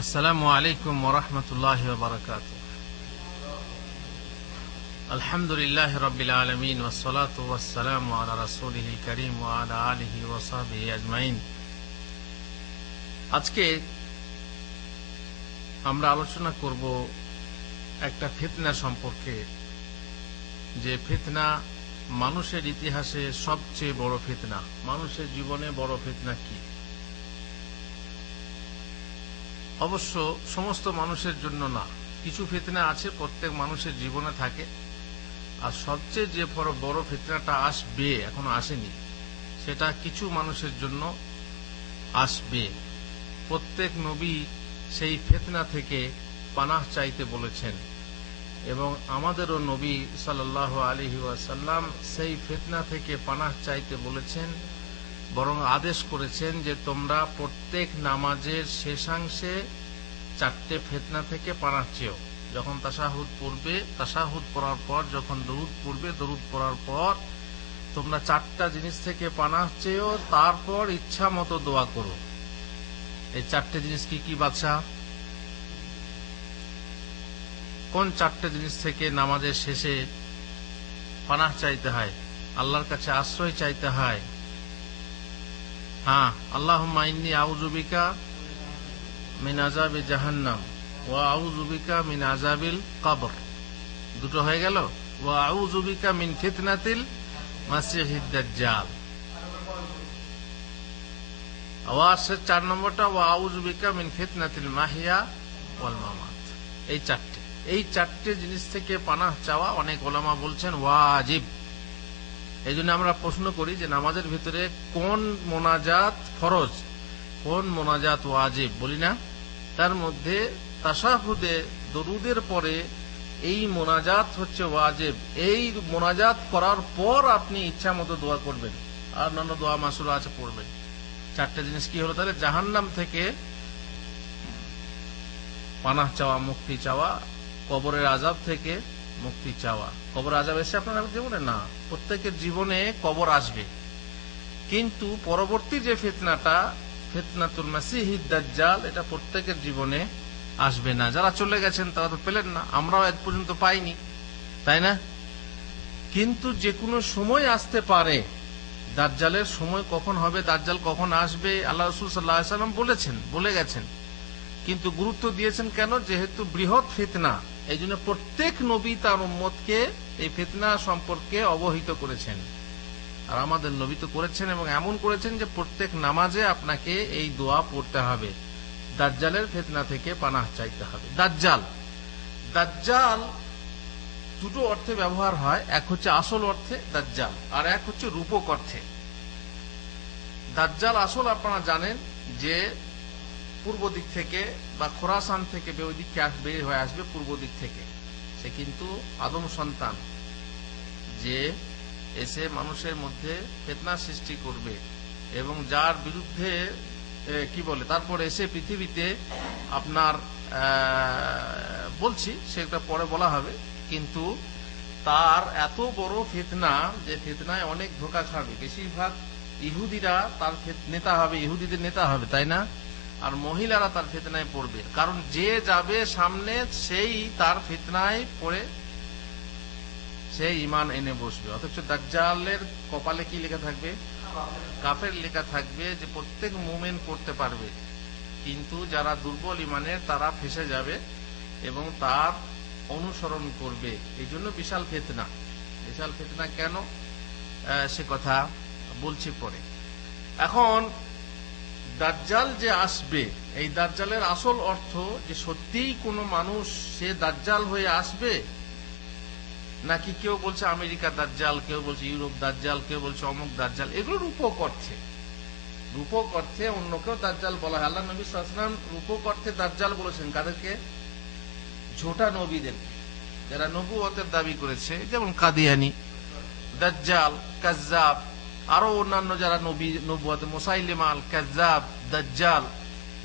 আসসালামু আলাইকুম ওয়া রাহমাতুল্লাহি ওয়া বারাকাতুহু। আলহামদুলিল্লাহি রাব্বিল আলামিন ওয়াস সালাতু ওয়াস সালামু আলা রাসূলিল কারীম ওয়া আলা আলিহি ওয়া সাহবিহি আজমাইন। আজকে আমরা আলোচনা করব একটা ফিতনা সম্পর্কে, যে ফিতনা মানুষের ইতিহাসে সবচেয়ে বড় ফিতনা। মানুষের জীবনে বড় ফিতনা কি? অবশ্য সমস্ত মানুষের জন্য না, কিছু ফিতনা আছে প্রত্যেক মানুষের জীবনে থাকে। আর সবচেয়ে যে বড় ফিতনাটা আসবে, এখনো আসেনি, সেটা কিছু মানুষের জন্য আসবে। প্রত্যেক নবী সেই ফিতনা থেকে পানাহ চাইতে বলেছেন, এবং আমাদেরও নবী সাল্লাল্লাহু আলাইহি ওয়াসাল্লাম সেই ফিতনা থেকে পানাহ চাইতে বলেছেন, বরং আদেশ করেছেন যে তোমরা প্রত্যেক নামাজের শেষাংশে চারটে ফিতনা থেকে পানাহ চেও। যখন তাশাহুদ পড়বে, তাশাহুদ পড়ার পর যখন দরুদ পড়বে, দরুদ পড়ার পর তোমরা চারটা জিনিস থেকে পানাহ চেও, তারপর ইচ্ছা মতো দোয়া করো। এই চারটে জিনিস কি কি বাদশা? কোন চারটে জিনিস থেকে নামাজের শেষে পানাহ চাইতে হয়, আল্লাহর কাছে আশ্রয় চাইতে হয়? হ্যাঁ, আল্লাহুম্মা ইন্নী আউযু বিকা মিন আযাবি জাহান্নাম ওয়া আউযু বিকা মিন আযাবিল কবর। দুটো হয়ে গেল। ওয়া আউযু বিকা মিন ফিতনাতিল মাসিহিদ দাজ্জাল। আবার 4 নম্বরটা ওয়া আউযু বিকা মিন ফিতনাতিল মাহিয়া ওয়াল মামাত। এই চারটে জিনিস থেকে পানাহ চাওয়া অনেক ওলামা বলছেন ওয়াজিব। এই জন্য আমরা প্রশ্ন করি যে নামাজের ভিতরে কোন মোনাজাত ফরজ, কোন মোনাজাত ওয়াজিব বলি না? তার মধ্যে তাশাহুদে দরুদের পরে এই মোনাজাত হচ্ছে ওয়াজিব। এই মোনাজাত করার পর আপনি ইচ্ছা মতো দোয়া করবেন, আর অন্যান্য দোয়া মাসুরা আছে পড়বেন। চারটে জিনিস কি হলো তাহলে? জাহান্নাম থেকে পানাহ চাওয়া, মুক্তি চাওয়া, কবরের আযাব থেকে মুক্তি চাওয়া। কবর আযাব এসে আপনার জীবনে? না, প্রত্যেকের জীবনে কবর আসবে, কিন্তু পরবর্তী যে ফিতনাটা, ফিতনাতুল মাসিহিদ দাজ্জাল, এটা প্রত্যেকের জীবনে আসবে না। যারা চলে গেছেন তারা তো পেলেন না, আমরাও আজ পর্যন্ত পাইনি, তাই না? কিন্তু যে কোনো সময় আসতে পারে। দাজ্জালের সময় কখন হবে, দাজ্জাল কখন আসবে, আল্লাহ রাসূল সাল্লাল্লাহু আলাইহি ওয়াসাল্লাম বলে গেছেন। কিন্তু গুরুত্ব দিয়েছেন কেন? যেহেতু বৃহৎ ফিতনা, এই জন্য প্রত্যেক নবী তার উম্মতকে এই ফিতনা সম্পর্কে অবহিত করেছেন। আর আমাদের নবী তো করেছেন, এবং এমন করেছেন যে প্রত্যেক নামাজে আপনাকে এই দোয়া পড়তে হবে, দাজ্জালের ফিতনা থেকে পানাহ চাইতে হবে। দাজ্জাল দুটো অর্থে ব্যবহার হয়, এক হচ্ছে আসল অর্থে দাজ্জাল, আর এক হচ্ছে রূপক অর্থে। দাজ্জাল আসল আপনারা জানেন যে পূর্ব দিক থেকে বা খোরাসান থেকে ওই দিকে বের হয়ে আসবে, পূর্ব দিক থেকে। সে কিন্তু আদম সন্তান, যে এসে মানুষের মধ্যে ফিতনা সৃষ্টি করবে, এবং যার বিরুদ্ধে কি বলে, তারপর এসে পৃথিবীতে আপনার বলছি সেটা পরে বলা হবে, কিন্তু তার এত বড় ফিতনা যে ফিতনায় অনেক ধোঁকা খাবে। বেশিরভাগ ইহুদিরা তার নেতা হবে, ইহুদিদের নেতা হবে, তাই না? আর মহিলারা তার ফিতনায় পড়বে, কারণ যে যাবে সামনে সেই তার ফিতনায় পড়ে সে ঈমান এনে বসবে। অথচ দাজ্জালের কপালে কি লেখা থাকবে? কাফের লেখা থাকবে, যে প্রত্যেক মুমিন পড়তে পারবে, কিন্তু যারা দুর্বল ঈমানের তারা ফেঁসে যাবে এবং তার অনুসরণ করবে। এই জন্য বিশাল ফিতনা। বিশাল ফিতনা কেন, সে কথা বলছি পরে। এখন দাজ্জাল যে আসবে, এই দাজ্জালের আসল অর্থ যে সত্যিই কোনো মানুষ সে দাজ্জাল হয়ে আসবে, নাকি কেউ বলছে আমেরিকা দাজ্জাল, কেউ বলছে ইউরোপ দাজ্জাল, কেউ বলছে অমুক দাজ্জাল, এগুলো রূপক অর্থে। রূপক অর্থে অন্যকেও দাজ্জাল বলা হয়। আল্লাহ নবী সাল্লাল্লাহু আলাইহি ওয়াসাল্লাম রূপক অর্থে দাজ্জাল বলেছেন কাদেরকে? ঝোটা নবীদেরকে, যারা নবুয়তের দাবি করেছে, যেমন কাদিয়ানি, দাজ্জাল, কাজ্জাব, আরো অন্যান্য যারা নবুয়তে, মুসাইলিমা আল কাজ্জাব, দাজ্জাল,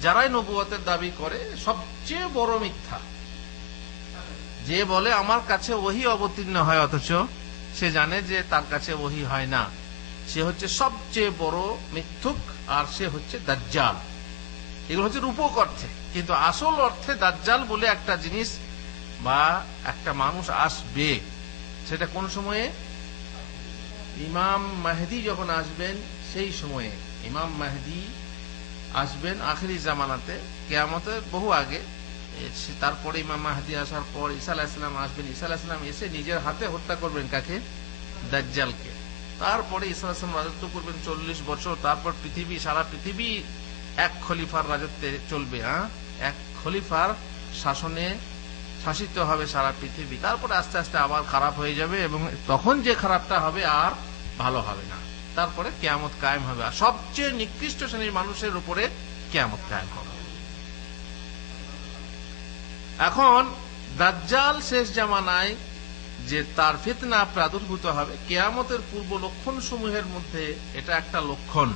যারাই নবুয়তের দাবি করে, সবচেয়ে বড় মিথ্যা যে বলে আমার কাছে ওহী অবতীর্ণ হয়, অথচ সে জানে যে তার কাছে ওহী হয় না, সে হচ্ছে সবচেয়ে বড় মিথ্যুক, আর সে হচ্ছে দাজ্জাল। এগুলো হচ্ছে রূপক অর্থে, কিন্তু আসল অর্থে দাজ্জাল বলে একটা জিনিস বা একটা মানুষ আসবে। সেটা কোন সময়ে? ইমাম মাহদী যখন আসবেন সেই সময়ে। ইমাম মাহদী আসবেন আখিরি জামানাতে, কিয়ামতের বহু আগে। তারপরে ইমাম মাহদী আসার পর ঈসা আলাইহিস সালাম আসবেন। ঈসা আলাইহিস সালাম এসে নিজের হাতে হত্যা করবেন কাকে? দাজ্জালকে। তারপরে ঈসা আলাইহিস সালাম রাজত্ব করবেন 40 বছর। তারপর পৃথিবী, সারা পৃথিবী এক খলিফার রাজত্বে চলবে। এক খলিফার শাসনে শাসিত হবে সারা পৃথিবী। তারপরে আস্তে আস্তে আবার খারাপ হয়ে যাবে, এবং তখন যে খারাপটা হবে আর ভালো হবে না। তারপরে কিয়ামত কায়েম হবে, আর সবচেয়ে নিকৃষ্ট শ্রেণীর মানুষের উপরে কিয়ামত কায়েম হবে। এখন দাজ্জাল শেষ জামানায় যে তার ফিতনা প্রাদুর্ভূত হবে, কিয়ামতের পূর্ব লক্ষণ সমূহের মধ্যে এটা একটা লক্ষণ।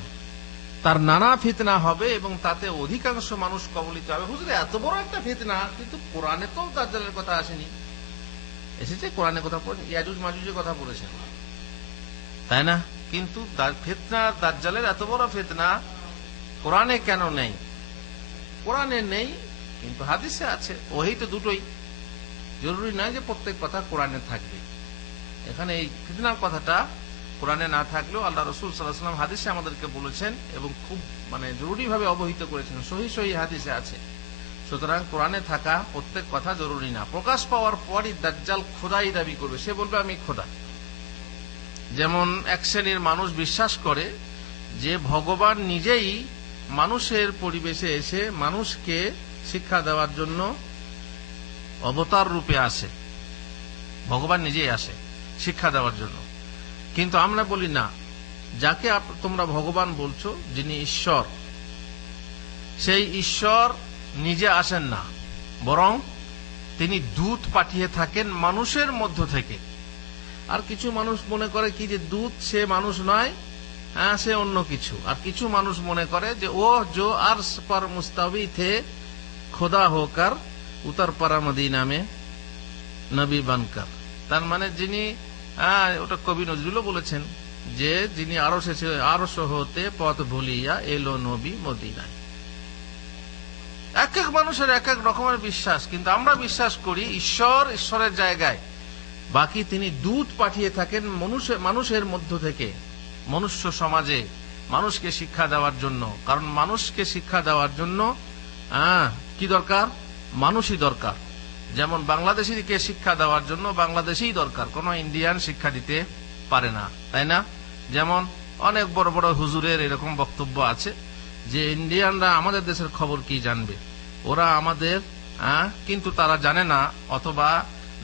তার নানা ফিতনা হবে এবং তাতে অধিকাংশ মানুষ কবলিত হবে। হুজুর, এত বড় একটা ফিতনা, কিন্তু কোরআনে তো দাজ্জালের কথা আসেনি। এসেছে কোরআনের কথা পড়ে, ইয়াজুজ মাজুজের কথা পড়েছেন, তাই না? কিন্তু ফিতনা, দাজ্জালের এত বড় ফিতনা কোরআনে কেন নেই? কোরআনে নেই, কিন্তু হাদিসে আছে। ওহী তো দুটোই, জরুরি নয় যে প্রত্যেক কথা কোরআনে থাকবে। এখানে এই ফিতনার কথাটা কোরআনে না থাকলেও আল্লাহ রাসূল সাল্লাল্লাহু আলাইহি ওয়াসাল্লাম হাদিসে আমাদেরকে বলেছেন, এবং খুব জরুরি ভাবে অবহিত করেছেন, সহিহ হাদিসে আছে। সুতরাং কোরআনে থাকা প্রত্যেক কথা জরুরি না। প্রকাশ পাওয়ার পরই দাজ্জাল খোদাই দাবি করবে, সে বলবে আমি খোদা। যেমন এক শ্রেণীর মানুষ বিশ্বাস করে যে ভগবান নিজেই মানুষের পরিবেশে এসে মানুষকে শিক্ষা দেওয়ার জন্য অবতার রূপে আসে। ভগবান নিজেই আসে শিক্ষা দেওয়ার জন্য। কিন্তু আমরা বলি না, যাকে তোমরা ভগবান বলছো, যিনি ঈশ্বর, সেই ঈশ্বর নিজে আসেন না, বরং তিনি দূত পাঠিয়ে থাকেন মানুষের মধ্য থেকে। আর কিছু মানুষ মনে করে কি যে দূত সে মানুষ নয়, সে অন্য কিছু। আর কিছু মানুষ মনে করে যে ও জো আরশ পর মুস্তাবি থে খোদা হোকর উতর পরা মদিনা মে নবী বানকর। তার মানে যিনি, ওটা কবি নজরুলও বলেছেন, যে যিনি আরশ হতে পথ ভুলিয়া এলো নবী মদিনায়। এক এক মানুষের এক এক রকমের বিশ্বাস, কিন্তু আমরা বিশ্বাস করি ঈশ্বর ঈশ্বরের জায়গায়, বাকি তিনি দূত পাঠিয়ে থাকেন মানুষের মধ্য থেকে, মনুষ্য সমাজে মানুষকে শিক্ষা দেওয়ার জন্য। কারণ মানুষকে শিক্ষা দেওয়ার জন্য কি দরকার? মানুষই দরকার। যেমন বাংলাদেশিকে শিক্ষা দেওয়ার জন্য বাংলাদেশই দরকার, কোন ইন্ডিয়ান শিক্ষা দিতে পারে না, তাই না? যেমন অনেক বড় বড় হুজুরের এরকম বক্তব্য আছে যে ইন্ডিয়ানরা আমাদের দেশের খবর কি জানবে, ওরা আমাদের, কিন্তু তারা জানে না, অথবা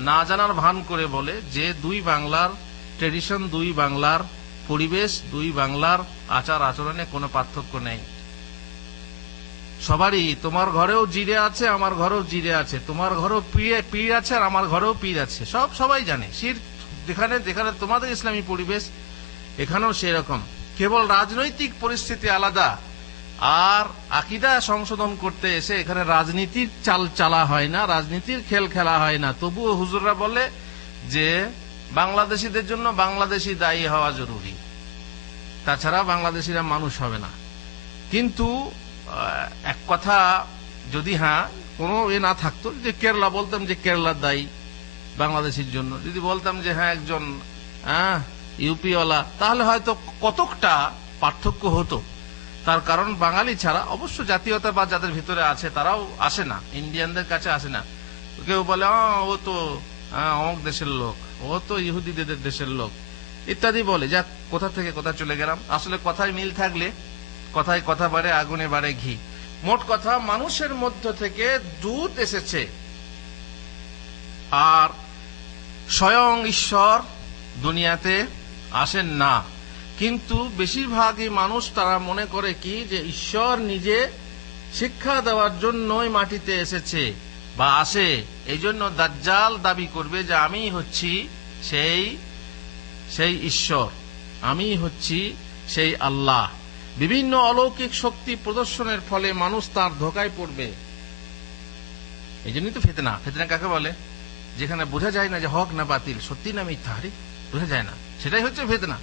না জানার ভান করে বলে যে দুই বাংলার ট্রেডিশন, দুই বাংলার পরিবেশ, দুই বাংলার আচার আচরণে কোনো পার্থক্য নেই। সবারই, তোমার ঘরেও জিরে আছে, আমার ঘরেও জিরে আছে, তোমার ঘরেও পীর আছে আর আমার ঘরেও পীর আছে, সবাই জানে। যেখানে যেখানে তোমাদের ইসলামী পরিবেশ, এখানেও সেরকম। কেবল রাজনৈতিক পরিস্থিতি আলাদা, আর আকীদা সংশোধন করতে এসে এখানে রাজনীতির চাল চালা হয় না, রাজনীতির খেল খেলা হয় না। তবুও হুজুররা বলে যে বাংলাদেশিদের জন্য বাংলাদেশি দায়ী হওয়া জরুরি, তাছাড়া বাংলাদেশিরা মানুষ হবে না। কিন্তু এক কথা, যদি কোনো না থাকতো, যে কেরালা বলতাম যে কেরালা দায়ী বাংলাদেশের জন্য, যদি বলতাম যে একজন ইউপিওয়ালা, তাহলে হয়তো কতকটা পার্থক্য হতো। তার কারণ বাঙালি ছাড়া অবশ্য জাতীয়তা বা যাদের ভিতরে আছে তারাও আসে না, ইন্ডিয়ানদের কাছে আসে না। কেউ বলে ও তো অমুক দেশের লোক, ও তো ইহুদিদের দেশের লোক ইত্যাদি বলে। যা কোথা থেকে কোথা চলে গেলাম। আসলে কথায় মিল থাকলে কথায় কথা বাড়ে, আগুনে বাড়ে ঘি। মোট কথা, মানুষের মধ্য থেকে দূত এসেছে, আর স্বয়ং ঈশ্বর দুনিয়াতে আসেন না। কিন্তু বেশিরভাগই মানুষ তারা মনে করে কি যে ঈশ্বর নিজে শিক্ষা দেওয়ার জন্যই মাটিতে এসেছে বা আসে। এই জন্য দাজ্জাল দাবি করবে যে আমি হচ্ছি সেই ঈশ্বর, আমি হচ্ছি সেই আল্লাহ। বিভিন্ন অলৌকিক শক্তি প্রদর্শনের ফলে মানুষ তার ধোঁকায় পড়বে। এই জন্যই তো ফিতনা। ফিতনা কাকে বলে? যেখানে বোঝা যায় না যে হক না বাতিল, সত্যি না মিথ্যা, বোঝা যায় না, সেটাই হচ্ছে ফিতনা।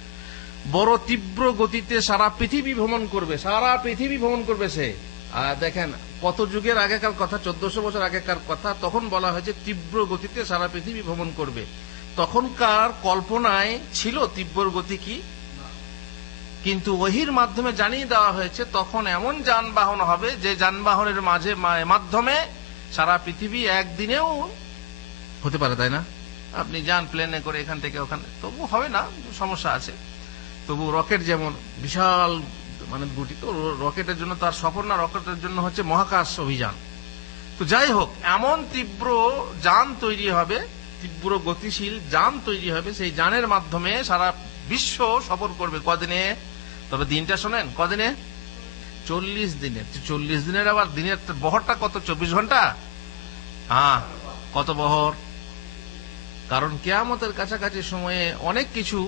বড় তীব্র গতিতে সারা পৃথিবী ভ্রমণ করবে, সারা পৃথিবী ভ্রমণ করবে সে, দেখেন কত যুগের আগেকার কথা, 1400 বছর আগেকার কথা, তখন বলা হয়েছে তীব্র গতিতে সারা পৃথিবী ভ্রমণ করবে। তখনকার কল্পনায় ছিল তীব্র গতি কি, কিন্তু ওহির মাধ্যমে জানিয়ে দেওয়া হয়েছে তখন এমন যানবাহন হবে যে যানবাহনের মাধ্যমে সারা পৃথিবী একদিনেও হতে পারে, তাই না? আপনি যান প্লেনে করে এখান থেকে ওখানে, তবু হবে না, সমস্যা আছে। তবু রকেট যেমন বিশাল গঠিত, রকেটের জন্য তার সফর না, রকেটের জন্য হচ্ছে মহাকাশ অভিযান। তো যাই হোক, এমন তীব্র যান তৈরি হবে, তীব্র গতিশীল যান তৈরি হবে, সেই যানের মাধ্যমে সারা বিশ্ব সফর করবে। কদিনে? তবে দিনটা শোনেন, কদিনে? 40 দিনে। 40 দিনের আবার দিনের বহরটা কত? 24 ঘন্টা। হ্যাঁ, কত বহর? কারণ কিয়ামতের কাছাকাছি সময়ে অনেক কিছু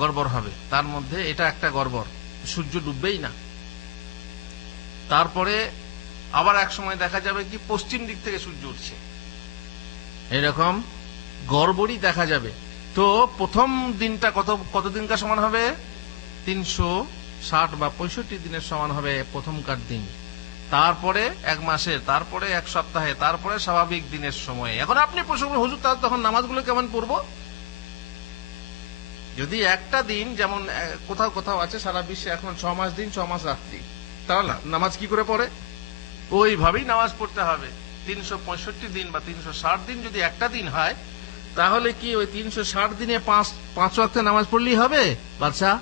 গড়বড় হবে, তার মধ্যে এটা একটা গড়বড়, সূর্য ডুববেই না। তারপরে আবার এক সময় দেখা যাবে কি পশ্চিম দিক থেকে সূর্য উঠছে, এরকম গড়বড়ই দেখা যাবে। তো প্রথম দিনটা কত দিনকার সমান হবে? 360 বা 65 দিনের সমান হবে প্রথমকার দিন। তারপরে এক মাসের, তারপরে এক সপ্তাহে, তারপরে স্বাভাবিক দিনের সময়ে। এখন আপনি প্রশ্ন করবেন, হুজুর তাহলে তখন নামাজগুলো কেমন পড়বো? যদি একটা দিন, যেমন কোথাও কোথাও আছে সারা বিশ্বে এখন 6 মাস দিন 6 মাস রাত্রি, তাহলে নামাজ কি করে পড়ে? ওইভাবেই নামাজ পড়তে হবে। 365 দিন বা 360 দিন যদি একটা দিন হয়, তাহলে কি ওই 360 দিনে 5 ওয়াক্তে নামাজ পড়লেই হবে? বাদশাহ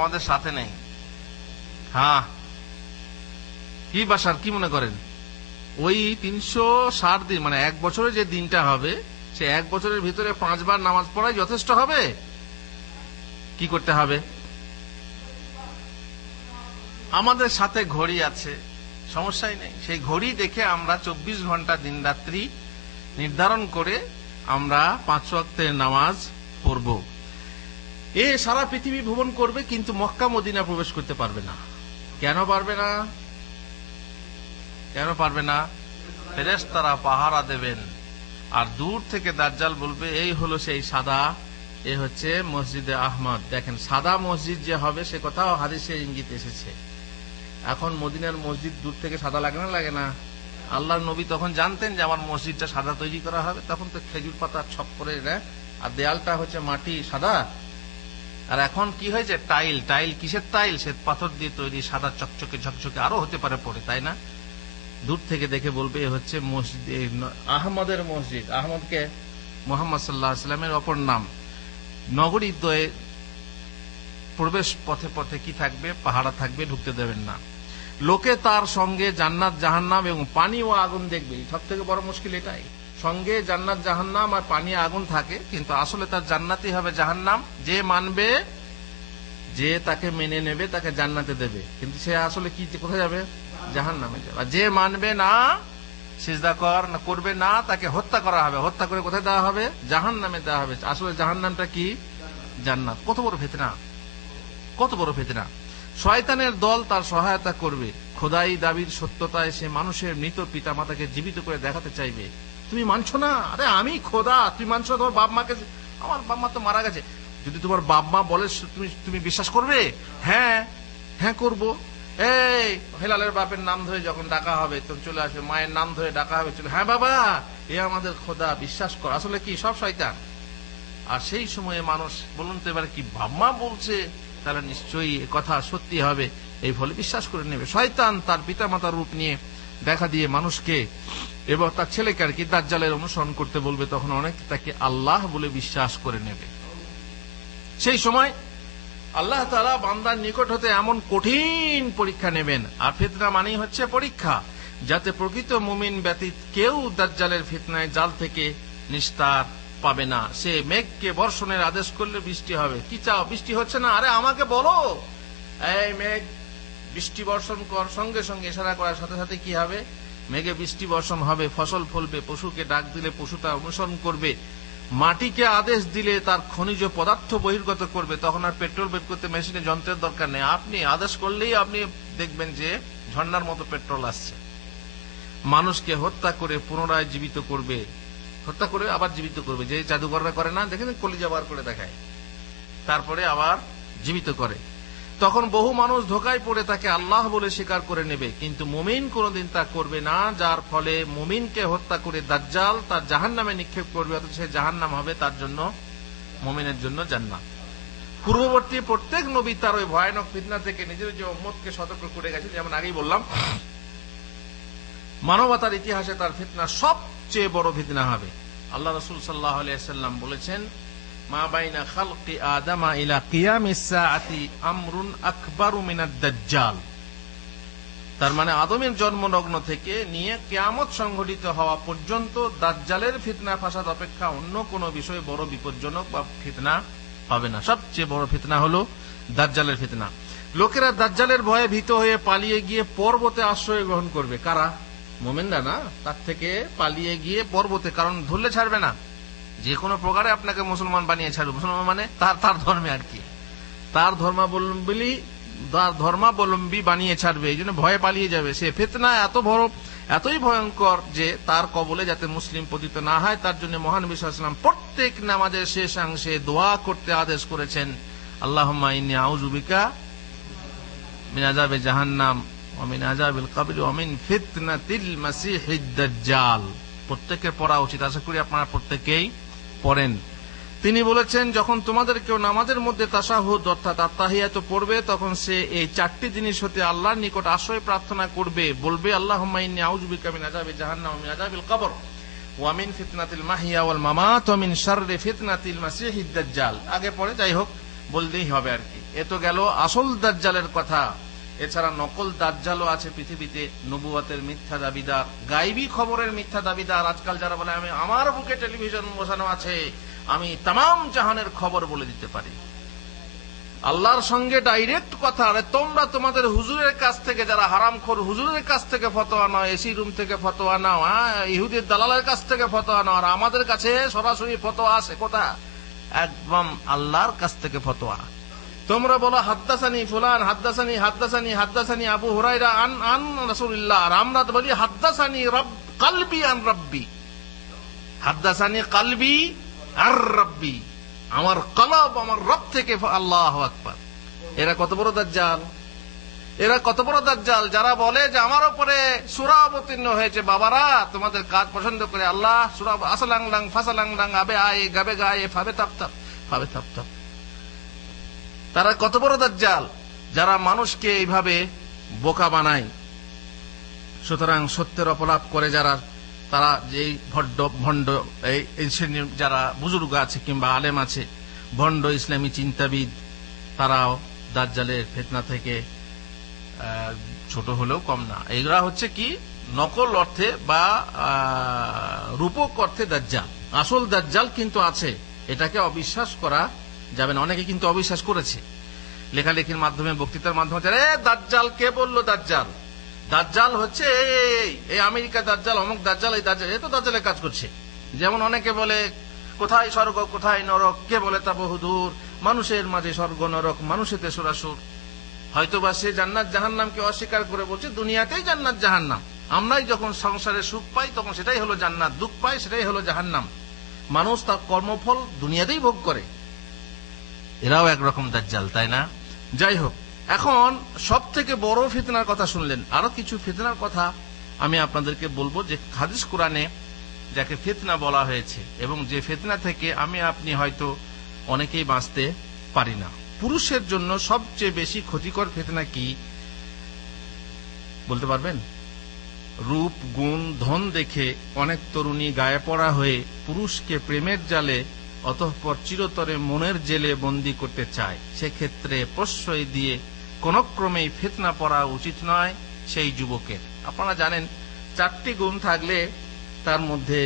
আমাদের সাথে নেই। হ্যাঁ, কি বাসার কি মনে করেন? ওই 360 দিন মানে এক বছরে যে দিনটা হবে, সে এক বছরের ভিতরে 5 বার নামাজ পড়াই যথেষ্ট হবে? কি করতে হবে? আমাদের সাথে ঘড়ি আছে, সমস্যাই নেই। সেই ঘড়ি দেখে আমরা 24 ঘন্টা দিন রাত্রি নির্ধারণ করে আমরা 5 ওয়াক্তের নামাজ পড়ব। এ সারা পৃথিবী ভ্রমণ করবে, কিন্তু মক্কা মদিনা প্রবেশ করতে পারবে না। কেন পারবে না? কেন পারবে না? ফেরেশতারা পাহারা দেবেন, আর দূর থেকে দাজ্জাল বলবে, এই হলো সেই সাদা, এ হচ্ছে মসজিদে আহমদ। দেখেন, সাদা মসজিদ যে হবে সে কথাও হাদিসে ইঙ্গিত এসেছে। এখন মদিনার মসজিদ দূর থেকে সাদা লাগে না? লাগে না? আল্লাহর নবী তখন জানতেন যে আমার মসজিদটা সাদা তৈরি করা হবে, তখন তো খেজুর পাতার ছপ করে, আর দেয়ালটা হচ্ছে মাটি সাদা। আর এখন কি হয়েছে? টাইল। কিসের টাইল? শ্বেত পাথর দিয়ে তৈরি, সাদা চকচকে ঝকঝকে, আরো হতে পারে পরে, তাই না? দূর থেকে দেখে বলবে এ হচ্ছে মসজিদ আহমদের মসজিদ। আহমদকে মুহাম্মদ সাল্লাল্লাহু আলাইহি ওয়াসাল্লামের অপর নাম। নগরী দ্বয়ে প্রবেশ পথে পথে কি থাকবে? পাহারা থাকবে, ঢুকতে দেবেন না। লোকে তার সঙ্গে জান্নাত জাহান্নাম এবং পানি ও আগুন দেখবে। সব থেকে বড় মুশকিল এটাই, সঙ্গে জান্নাত জাহান্নাম আর পানি আগুন থাকে, কিন্তু আসলে তার জান্নাতই হবে জাহান্নাম। যে মানবে, যে তাকে মেনে নেবে, তাকে জান্নাতে দেবে, কিন্তু সে আসলে কি কোথায় যাবে? জাহান্নামে যাবে। আর যে মানবে না, সিজদা করবে না, তাকে হত্যা করা হবে। হত্যা করে কোথায় দেওয়া হবে? জাহান্নামে দেওয়া হবে। আসলে জাহান্নামটা কি? জান্নাত। কত বড় ফিতনা, কত বড় ফিতনা! শয়তানের দল তার সহায়তা করবে। খোদাই দাবির সত্যতায় সে মানুষের মৃত পিতা মাতাকে জীবিত করে দেখাতে চাইবে। তুমি মানছো না? আরে আমি খোদা, তুমি মানছো? তোমার বাপ মাকে, আমার বাপ মা তো মারা গেছে, যদি তোমার বাপ মা বলে তুমি বিশ্বাস করবে? হ্যাঁ হ্যাঁ করবো। এই হেলালের বাপের নাম ধরে যখন ডাকা হবে তখন চলে আসবে, মায়ের নাম ধরে ডাকা হবে, চলে, হ্যাঁ বাবা এ আমাদের খোদা, বিশ্বাস কর। আসলে কি? সব শয়তান। আর সেই সময়ে মানুষ বলুন তো এবারে কি, বাপ মা বলছে তাহলে নিশ্চয়ই কথা সত্যি হবে, এই ফলে বিশ্বাস করে নেবে। শয়তান তার পিতা মাতার রূপ নিয়ে দেখা দিয়ে মানুষকে এবং তার ছেলেকে আর কি দাজ্জালের অনুসরণ করতে বলবে, তখন অনেক তাকে আল্লাহ বলে বিশ্বাস করে নেবে। সেই সময় আল্লাহ তাআলা বান্দার নিকট হতে এমন কঠিন পরীক্ষা নেবেন। আর ফিতনা মানেই হচ্ছে পরীক্ষা, যাতে প্রকৃত মুমিন ব্যতীত কেউ দাজ্জালের ফিতনায় জাল থেকে নিস্তার পাবে না। সে মেঘকে বর্ষণের আদেশ করলে বৃষ্টি হবে। কি চাও? বৃষ্টি হচ্ছে না? আরে আমাকে বলো, এই মেঘ বৃষ্টি বর্ষণ কর। সঙ্গে সঙ্গে ইশারা করার সাথে সাথে কি হবে? মেঘে বৃষ্টি বর্ষণ হবে, ফসল ফলবে, পশুকে ডাক দিলে পশু তা অনুসরণ করবে, মাটিকে আদেশ দিলে তার খনিজ পদার্থ বহির্গত করবে। তখন আর পেট্রোল বের করতে মেশিনে যন্ত্রের দরকার নেই, আপনি আদেশ করলেই আপনি দেখবেন যে ঝর্ণার মতো পেট্রোল আসছে। মানুষকে হত্যা করে পুনরায় জীবিত করবে, হত্যা করে আবার জীবিত করবে। যে জাদুঘররা করে না, দেখেন কলিজা বার করে দেখায়, তারপরে আবার জীবিত করে। তখন বহু মানুষ ধোঁকায় পড়ে তাকে আল্লাহ বলে স্বীকার করে নেবে, কিন্তু মুমিন কোনদিন তা করবে না, যার ফলে মুমিনকে হত্যা করে দাজ্জাল তার জাহান্নামে নিক্ষেপ করবে, অথচ সে জাহান্নাম হবে তার জন্য, মুমিনের জন্য জান্নাত। পূর্ববর্তী প্রত্যেক নবী তার ওই ভয়ানক ফিতনা থেকে নিজের যে উম্মতকে সতর্ক করে গেছে। যেমন আগেই বললাম, মানবতার ইতিহাসে তার ফিতনা সবচেয়ে বড় ফিতনা হবে। আল্লাহ রাসূল সাল্লাল্লাহু আলাইহি ওয়াসাল্লাম বলেছেন, মা বাইনা খালকি আদামা ইলা কিয়ামিস সাআতি আমরুন আকবারু মিনাদ দাজ্জাল। তার মানে আদমের জন্মলগ্ন থেকে নিয়ে কিয়ামত সংঘটিত হওয়া পর্যন্ত দাজ্জালের ফিতনা ফাসাদ অপেক্ষা অন্য কোন বিষয় বড় বিপজ্জনক বা ফিতনা হবে না। সবচেয়ে বড় ফিতনা হলো দাজ্জালের ফিতনা। লোকেরা দাজ্জালের ভয়ে ভীত হয়ে পালিয়ে গিয়ে পর্বতে আশ্রয় গ্রহণ করবে। কারা? মুমিনরা না, তার থেকে পালিয়ে গিয়ে পর্বতে, কারণ ধরলে ছাড়বে না, যে কোনো প্রকারে আপনাকে মুসলমান বানিয়ে ছাড়বে। মুসলমান মানে তার ধর্মে আর কি, তার ধর্মাবলম্বী বানিয়ে ছাড়বে, এই জন্য ভয়ে পালিয়ে যাবে। সে ফিতনা এত বড়, এতই ভয়ঙ্কর যে তার কবলে যাতে মুসলিম পতিত না হয় তার জন্য মহানবী সাল্লাল্লাহু আলাইহি ওয়াসাল্লাম প্রত্যেক নামাজের শেষাংশে দোয়া করতে আদেশ করেছেন, আল্লাহুম্মা ইন্নী আউযু বিকা মিন আযাবি জাহান্নাম ওয়া মিন আযাবিল কবর ওয়া মিন ফিতনাতিল মাসিহিদ দাজ্জাল। প্রত্যেকের পড়া উচিত, আশা করি আপনারা প্রত্যেকেই পড়েন। তিনি বলেছেন, যখন তোমাদের কেউ নামাজের মধ্যে তাশাহুদ অর্থাৎ আত্তাহিয়াত পড়বে, তখন সে এই চারটি জিনিস হতে আল্লাহর নিকট আশ্রয় প্রার্থনা করবে, বলবে আল্লাহুম্মা ইন্নী আউযু বিকা মিন আযাবি জাহান্নাম ওয়া মিন আযাবিল কবর ওয়া মিন ফিতনাতিল মাহইয়া ওয়াল মামাত ওয়া মিন শাররি ফিতনাতিল মাসিহিদ দাজ্জাল। আগে পরে যাই হোক বলতেই হবে আর কি। এ তো গেল আসল দাজ্জালের কথা। এছাড়া নকল দাজ্জালও আছে পৃথিবীতে, নবুয়তের মিথ্যা দাবিদার, গায়বী খবরের মিথ্যা দাবিদার। আজকাল যারা বলে আমি আমার বুকে টেলিভিশন বসানো আছে, আমি তামাম জাহানের খবর বলে দিতে পারি, আল্লাহর সঙ্গে ডাইরেক্ট কথা। আরে তোমরা তোমাদের হুজুরের কাছ থেকে, যারা হারামখোর হুজুরের কাছ থেকে ফতোয়া নাও, এসি রুম থেকে ফতোয়া নাও, ইহুদির দালালের কাছ থেকে ফতোয়া নাও, আর আমাদের কাছে সরাসরি ফতোয়া আসে কোথা? একদম আল্লাহর কাছ থেকে ফতোয়া। তোমরা বলো হাদ্দাসানি ফুলান, হাদ্দাসানি হাদ্দাসানি হাদ্দাসানি আবু হুরায়রা আন রাসূলুল্লাহ, আর আমরা তো বলি হাদ্দাসানি কলবি আন রাব্বি, হাদ্দাসানি কলবি আর রাব্বি, আমার কলব আমার রব থেকে। আল্লাহু আকবার। এরা কত বড় দাজ্জাল, এরা কত বড় দাজ্জাল, যারা বলে যে আমার উপরে সূরা অবতীর্ণ হয়েছে। বাবারা, তোমাদের কাজ পছন্দ করে আল্লাহ সূরা আসলাংলাং ফাসালাংলাং আবে আয়ে গাবে গায়ে ফাবে তাপতাপ ফাবে তাপতাপ। তারা কত বড় দাজ্জাল, যারা মানুষকে এইভাবে বোকা বানায়। সুতরাং সত্যের অপলাপ করে যারা, তারা যেই ভণ্ড এই শ্রেণীর যারা বুজুর্গ আছে কিংবা আলেম আছে, ভণ্ড ইসলামী চিন্তাবিদ, তারাও দাজ্জালের ফিতনা থেকে ছোট হলেও কম না। এগুলা হচ্ছে কি নকল অর্থে বা রূপক অর্থে দাজ্জাল। আসল দাজ্জাল কিন্তু আছে, এটাকে অবিশ্বাস করা যাবে না। অনেকে কিন্তু অবিশ্বাস করেছে, লেখালেখির মাধ্যমে, বক্তৃতার মাধ্যমে। দাজ্জাল কে বললো? দাজ্জাল দাজ্জাল হচ্ছে এই আমেরিকা দাজ্জাল, অমুক দাজ্জাল, এই দাজ্জাল, এ তো দাজ্জালের কাজ করছে। যেমন অনেকে বলে কোথায় স্বর্গ কোথায় নরক, কে বলে তা বহুদূর, মানুষের মাঝে স্বর্গ নরক, মানুষেতে সুরাসুর। হয়তোবা সে জান্নাত জাহান্নামকে অস্বীকার করে বলছে দুনিয়াতেই জান্নাত জাহান্নাম, আমরাই যখন সংসারে সুখ পাই তখন সেটাই হলো জান্নাত, দুঃখ পাই সেটাই হলো জাহান্নাম। মানুষ তার কর্মফল দুনিয়াতেই ভোগ করে। এরাও একরকম দাজ্জাল, তাই না? যাই হোক, এখন সব থেকে বড় ফিতনার কথা শুনলেন, আরো কিছু ফিতনার কথা আমি আপনাদেরকে বলবো, যে হাদিস কোরআনে যাকে ফিতনা বলা হয়েছে, এবং যে ফিতনা থেকে আমি আপনি হয়তো অনেকেই বাঁচতে পারি না। পুরুষের জন্য সবচেয়ে বেশি ক্ষতিকর ফিতনা কি বলতে পারবেন? রূপ গুণ ধন দেখে অনেক তরুণী গায়ে পড়া হয়ে পুরুষকে প্রেমের জালে অতঃপর চিরতরে মনের জেলে বন্দী করতে চায়। সেক্ষেত্রে প্রশ্রয় দিয়ে কোন ক্রমেই ফিতনা পড়া উচিত নয় সেই যুবকের। আপনারা জানেন, চারটি গুণ থাকলে তার মধ্যে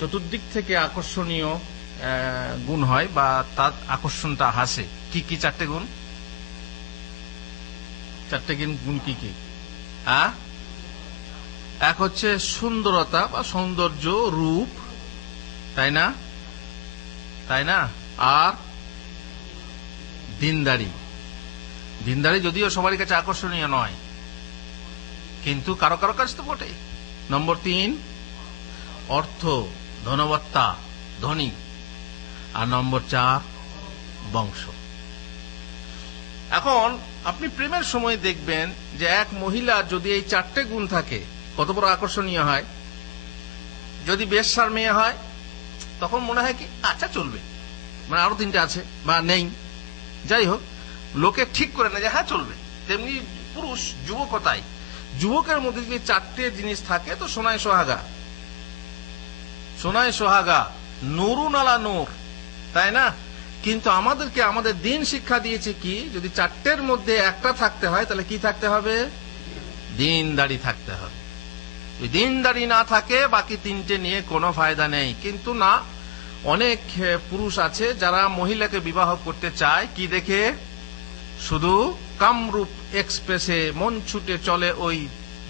চতুর্দিক থেকে আকর্ষণীয় গুণ হয় বা তার আকর্ষণটা হাসে। কি কি চারটে গুণ? চারটে গুণ কি কি? এক হচ্ছে সুন্দরতা বা সৌন্দর্য, রূপ, তাই না? তাই না? আর দিনদারি। দিনদারি যদিও সবার কাছে আকর্ষণীয় নয়, কিন্তু কারো কারো কাছে তো বটে। নম্বর 3 অর্থ, ধনবত্তা, ধনী। আর নম্বর 4 বংশ। এখন আপনি প্রেমের সময় দেখবেন যে এক মহিলা যদি এই 4টে গুণ থাকে কত বড় আকর্ষণীয় হয়। যদি বেশ্যার মেয়ে হয় তখন মনে হয় কি আচ্ছা চলবে, মানে আরো 3টে আছে বা নেই, যাই হোক লোকে ঠিক করে না যে হ্যাঁ চলবে। তেমনি পুরুষ যুবকতায় যুবকের মধ্যে যদি 4টে জিনিস থাকে তো সোনায় সোহাগা, সোনায় সোহাগা, নুরুন আলা নূর, তাই না? কিন্তু আমাদেরকে আমাদের দিন শিক্ষা দিয়েছে কি, যদি 4টের মধ্যে একটা থাকতে হয় তাহলে কি থাকতে হবে? দিনদারি থাকতে হবে। দিনদারি না থাকে বাকি 3টে নিয়ে কোনো ফায়দা নেই। কিন্তু না, অনেক পুরুষ আছে যারা মহিলাকে বিবাহ করতে চায় কি দেখে? শুধু কামরূপ এক্সপ্রেসে মন ছুটে চলে, ওই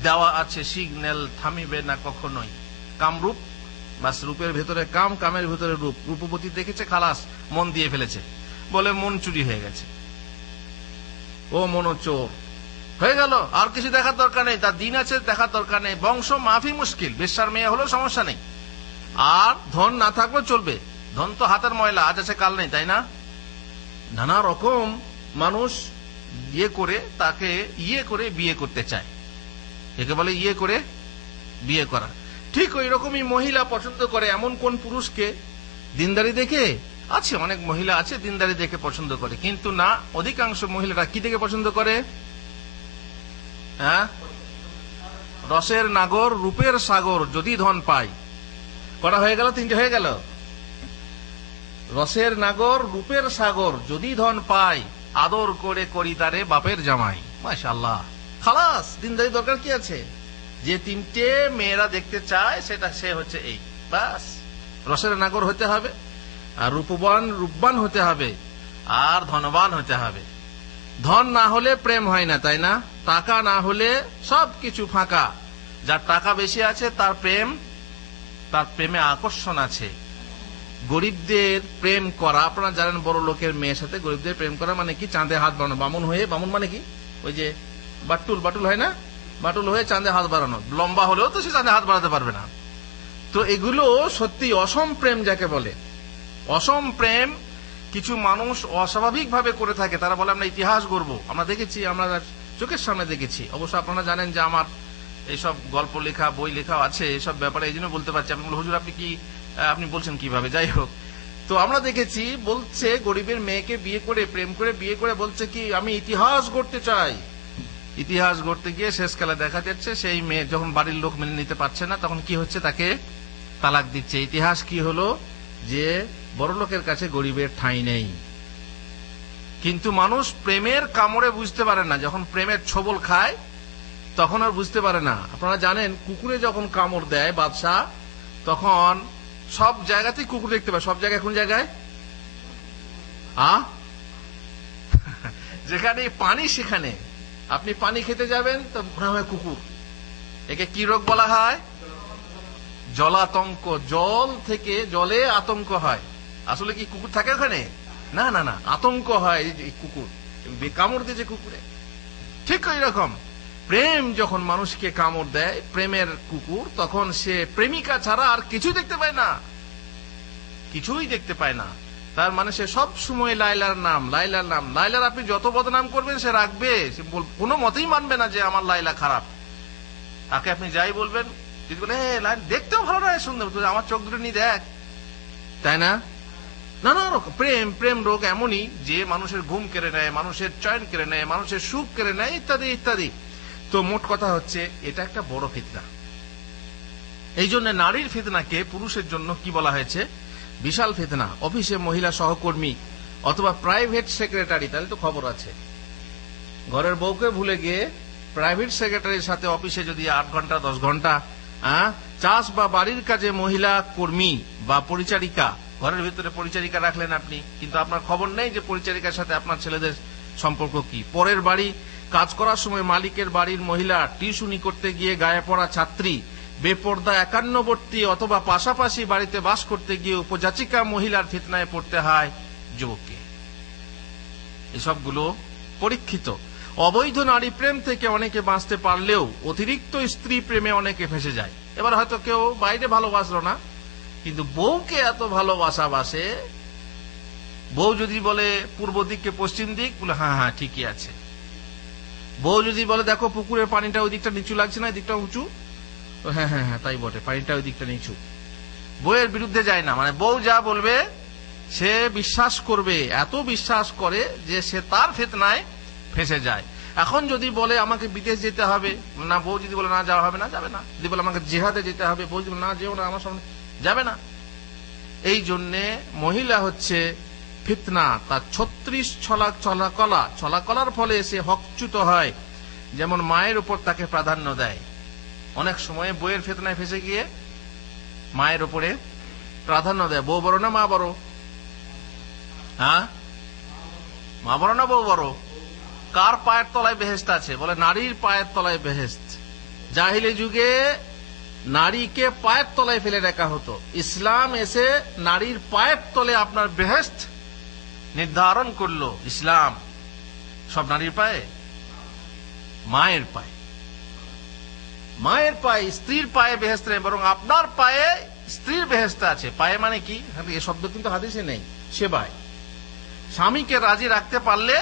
দেওয়া আছে সিগন্যাল, থামিবে না কখনোই। কামরূপ, বাস রূপের ভেতরে কাম, কামের ভেতরে রূপ। রূপবতী দেখেছে, খালাস, মন দিয়ে ফেলেছে, বলে মন চুরি হয়ে গেছে, ও মনোচোর হয়ে গেল, আর কিছু দেখার দরকার নেই, তার দিন আছে দেখার দরকার নেই, বংশ মাফি মুশকিল, বেশ্যার মেয়ে হলেও সমস্যা নেই, আর ধন না থাকলেও চলবে, ধন তো হাতের ময়লা, আজ আছে কাল নেই, তাই না? নানা রকম মানুষ তাকে করে বিয়ে করতে চায়, একে বলে করে বিয়ে করা। ঠিক ওই রকমই মহিলা পছন্দ করে এমন কোন পুরুষকে? দিনদারি দেখে। আছে অনেক মহিলা আছে দিনদারি দেখে পছন্দ করে, কিন্তু না, অধিকাংশ মহিলারা কি দেখে পছন্দ করে? হ্যাঁ, রসের নাগর রূপের সাগর যদি ধন পাই। করা হয়ে গেল, 3টে হয়ে গেল। রসের নাগর রূপের সাগর যদি ধন পাই, আদর করে করি তারে বাপের জামাই। মাশাআল্লাহ, খালাস, দিনদারি দরকার কি আছে? যে 3টে মেয়েরা দেখতে চায় সেটা সে হচ্ছে এই, বাস। রসের নাগর হতে হবে, আর রূপবান হতে হবে, আর ধনবান হতে হবে। ধন না হলে প্রেম হয় না, তাই না? টাকা না হলে সবকিছু ফাঁকা। যার টাকা বেশি আছে তার প্রেমে আকর্ষণ আছে। গরিবদের প্রেম করা, আপনারা জানেন, বড় লোকের মেয়ের সাথে গরিবদের প্রেম করা মানে কি? চাঁদে হাত বাড়ানো, বামুন মানে কি? ওই যে বাটুল হয় না, বাটুল হয়ে চাঁদে হাত বাড়ানো। লম্বা হলেও তো সে চাঁদে হাত বাড়াতে পারবে না। তো এগুলো সত্যি অসম প্রেম যাকে বলে। অসম প্রেম কিছু মানুষ অস্বাভাবিক ভাবে করে থাকে, তারা বলে আমরা ইতিহাস গড়ব। আমরা দেখেছি, আমরা চোখের সামনে দেখেছি। অবশ্য আপনারা জানেন যে আমার এইসব গল্প লেখা, বই লেখা আছে এইসব ব্যাপারে, এই জন্য বলতে পারছি। আপনি হুজুর আপনি বলছেন কিভাবে? যাই হোক, তো আমরা দেখেছি, বলছে গরিবের মেয়েকে বিয়ে করে, প্রেম করে বিয়ে করে বলছে কি আমি ইতিহাস গড়তে চাই। ইতিহাস গড়তে গিয়ে শেষকালে দেখা যাচ্ছে সেই মেয়ে যখন বাড়ির লোক মেনে নিতে পারছে না, তখন কি হচ্ছে? তাকে তালাক দিচ্ছে। ইতিহাস কি হলো? যে বড় লোকের কাছে গরিবের ঠাঁই নেই। কিন্তু মানুষ প্রেমের কামড়ে বুঝতে পারে না, যখন প্রেমের ছোবল খায় তখন আর বুঝতে পারে না। আপনারা জানেন, কুকুরে যখন কামড় দেয় বাদশা, তখন সব জায়গাতেই কুকুর দেখতে পায়। সব জায়গায়, কোন জায়গায়? যেখানে পানি সেখানে। আপনি পানি খেতে যাবেন তো মনে হয় কুকুর। একে কি রোগ বলা হয়? জলাতঙ্ক। জলে আতঙ্ক হয়। আসলে কি কুকুর থাকে ওখানে? না না না, আতঙ্ক হয় কুকুর, কামড় দিয়েছে কুকুরে। ঠিক ওই রকম প্রেম যখন মানুষকে কামড় দেয়, প্রেমের কুকুর, তখন সে প্রেমিকা ছাড়া আর কিছুই দেখতে পায় না, কিছুই দেখতে পায় না। তার মানে সে সব সময় লাইলার নাম। লাইলার আপনি যত বদনাম করবেন সে রাখবে, সে কোনো মতেই মানবে না যে আমার লাইলা খারাপ। তাকে আপনি যাই বলবেন, যদি বলে দেখতেও ভালো নয়, সুন্দর, আমার চোখ দুটো নিয়ে দেখ, তাই না? নানা রকম প্রেম রোগ এমনই যে মানুষের ঘুম কেড়ে নেয়, মানুষের চয়ন কেড়ে নেয়, মানুষের সুখ কেড়ে নেয়, ইত্যাদি ইত্যাদি। তো মোট কথা হচ্ছে এটা একটা বড় ফিতনা। এই জন্য নারীর ফিতনাকে পুরুষের জন্য কি বলা হয়েছে? বিশাল ফিতনা। অফিসে মহিলা সহকর্মী অথবা প্রাইভেট সেক্রেটারি, তাহলে তো খবর আছে। ঘরের বউকে ভুলে গিয়ে প্রাইভেট সেক্রেটারির সাথে অফিসে যদি 8 ঘন্টা 10 ঘন্টা, চাষ বা বাড়ির কাজে মহিলা কর্মী বা পরিচারিকা, ঘরের ভিতরে পরিচারিকা রাখলেন আপনি, কিন্তু আপনার খবর নেই যে পরিচারিকার সাথে আপনার ছেলেদের সম্পর্ক কি। পরের বাড়ি কাজ করার সময় মালিকের বাড়ির মহিলা, টিউশনি করতে গিয়ে গায়ে পড়া ছাত্রী, বেপর্দা একান্নবর্তী অথবা পাশাপাশি বাড়িতে বাস করতে গিয়ে উপযাচিকা মহিলার ফিতনায় পড়তে হয় যুবককে। এসবগুলো পরীক্ষিত। অবৈধ নারী প্রেম থেকে অনেকে বাঁচতে পারলেও অতিরিক্ত স্ত্রী প্রেমে অনেকে ফেঁসে যায়। এবার হয়তো কেউ বাইরে ভালোবাসলো না, কিন্তু বউকে এত ভালোবাসে, বউ যদি বলে পূর্ব দিককে পশ্চিম দিক, বলে হ্যাঁ হ্যাঁ ঠিকই আছে। বউ যদি বলে দেখো পুকুরের পানিটা ওই দিকটা নিচু লাগছে না, এই দিকটা উঁচু, হ্যাঁ হ্যাঁ হ্যাঁ তাই বটে, পানিটা ওই দিকটা নিচু। বউয়ের বিরুদ্ধে যায় না, মানে বউ যা বলবে সে বিশ্বাস করবে, এত বিশ্বাস করে যে সে তার ফিতনায় ফেঁসে যায়। এখন যদি বলে আমাকে বিদেশ যেতে হবে, না, বউ যদি বলে না যাওয়া হবে না, যাবে না। যদি বলে আমাকে জিহাদে যেতে হবে, বউ যদি বলে না যেও না, আমার সামনে যাবে না। এই জন্যে মহিলা হচ্ছে ফিতনা, তার 36 ছলাকলার ফলে সে হকচ্যুত হয়। যেমন মায়ের উপর তাকে প্রাধান্য দেয়, অনেক সময় বউয়ের ফিতনায় ফেসে গিয়ে মায়ের উপরে প্রাধান্য দেয়। বউ বড় না মা বড়? হ্যাঁ, মা বড় না বউ বড়? কার পায়ের তলায় বেহেশত আছে? বলে নারীর পায়ের তলায় বেহেশত। জাহিলি যুগে নারীকে পায়ের তলায় ফেলে রাখা হতো, ইসলাম এসে নারীর পায়ের তলে আপনার বেহেশত নির্ধারণ করলো। ইসলাম সব নারীর পায়ে, মায়ের পায়ে, মায়ের পায়ে, স্ত্রীর পায়ে বেহেশত নেই, বরং আপনার পায়ে স্ত্রীর বেহেশত আছে। পায়ে মানে কি, এ শব্দ কিন্তু হাদিসে নেই। সেবায় স্বামীকে রাজি রাখতে পারলে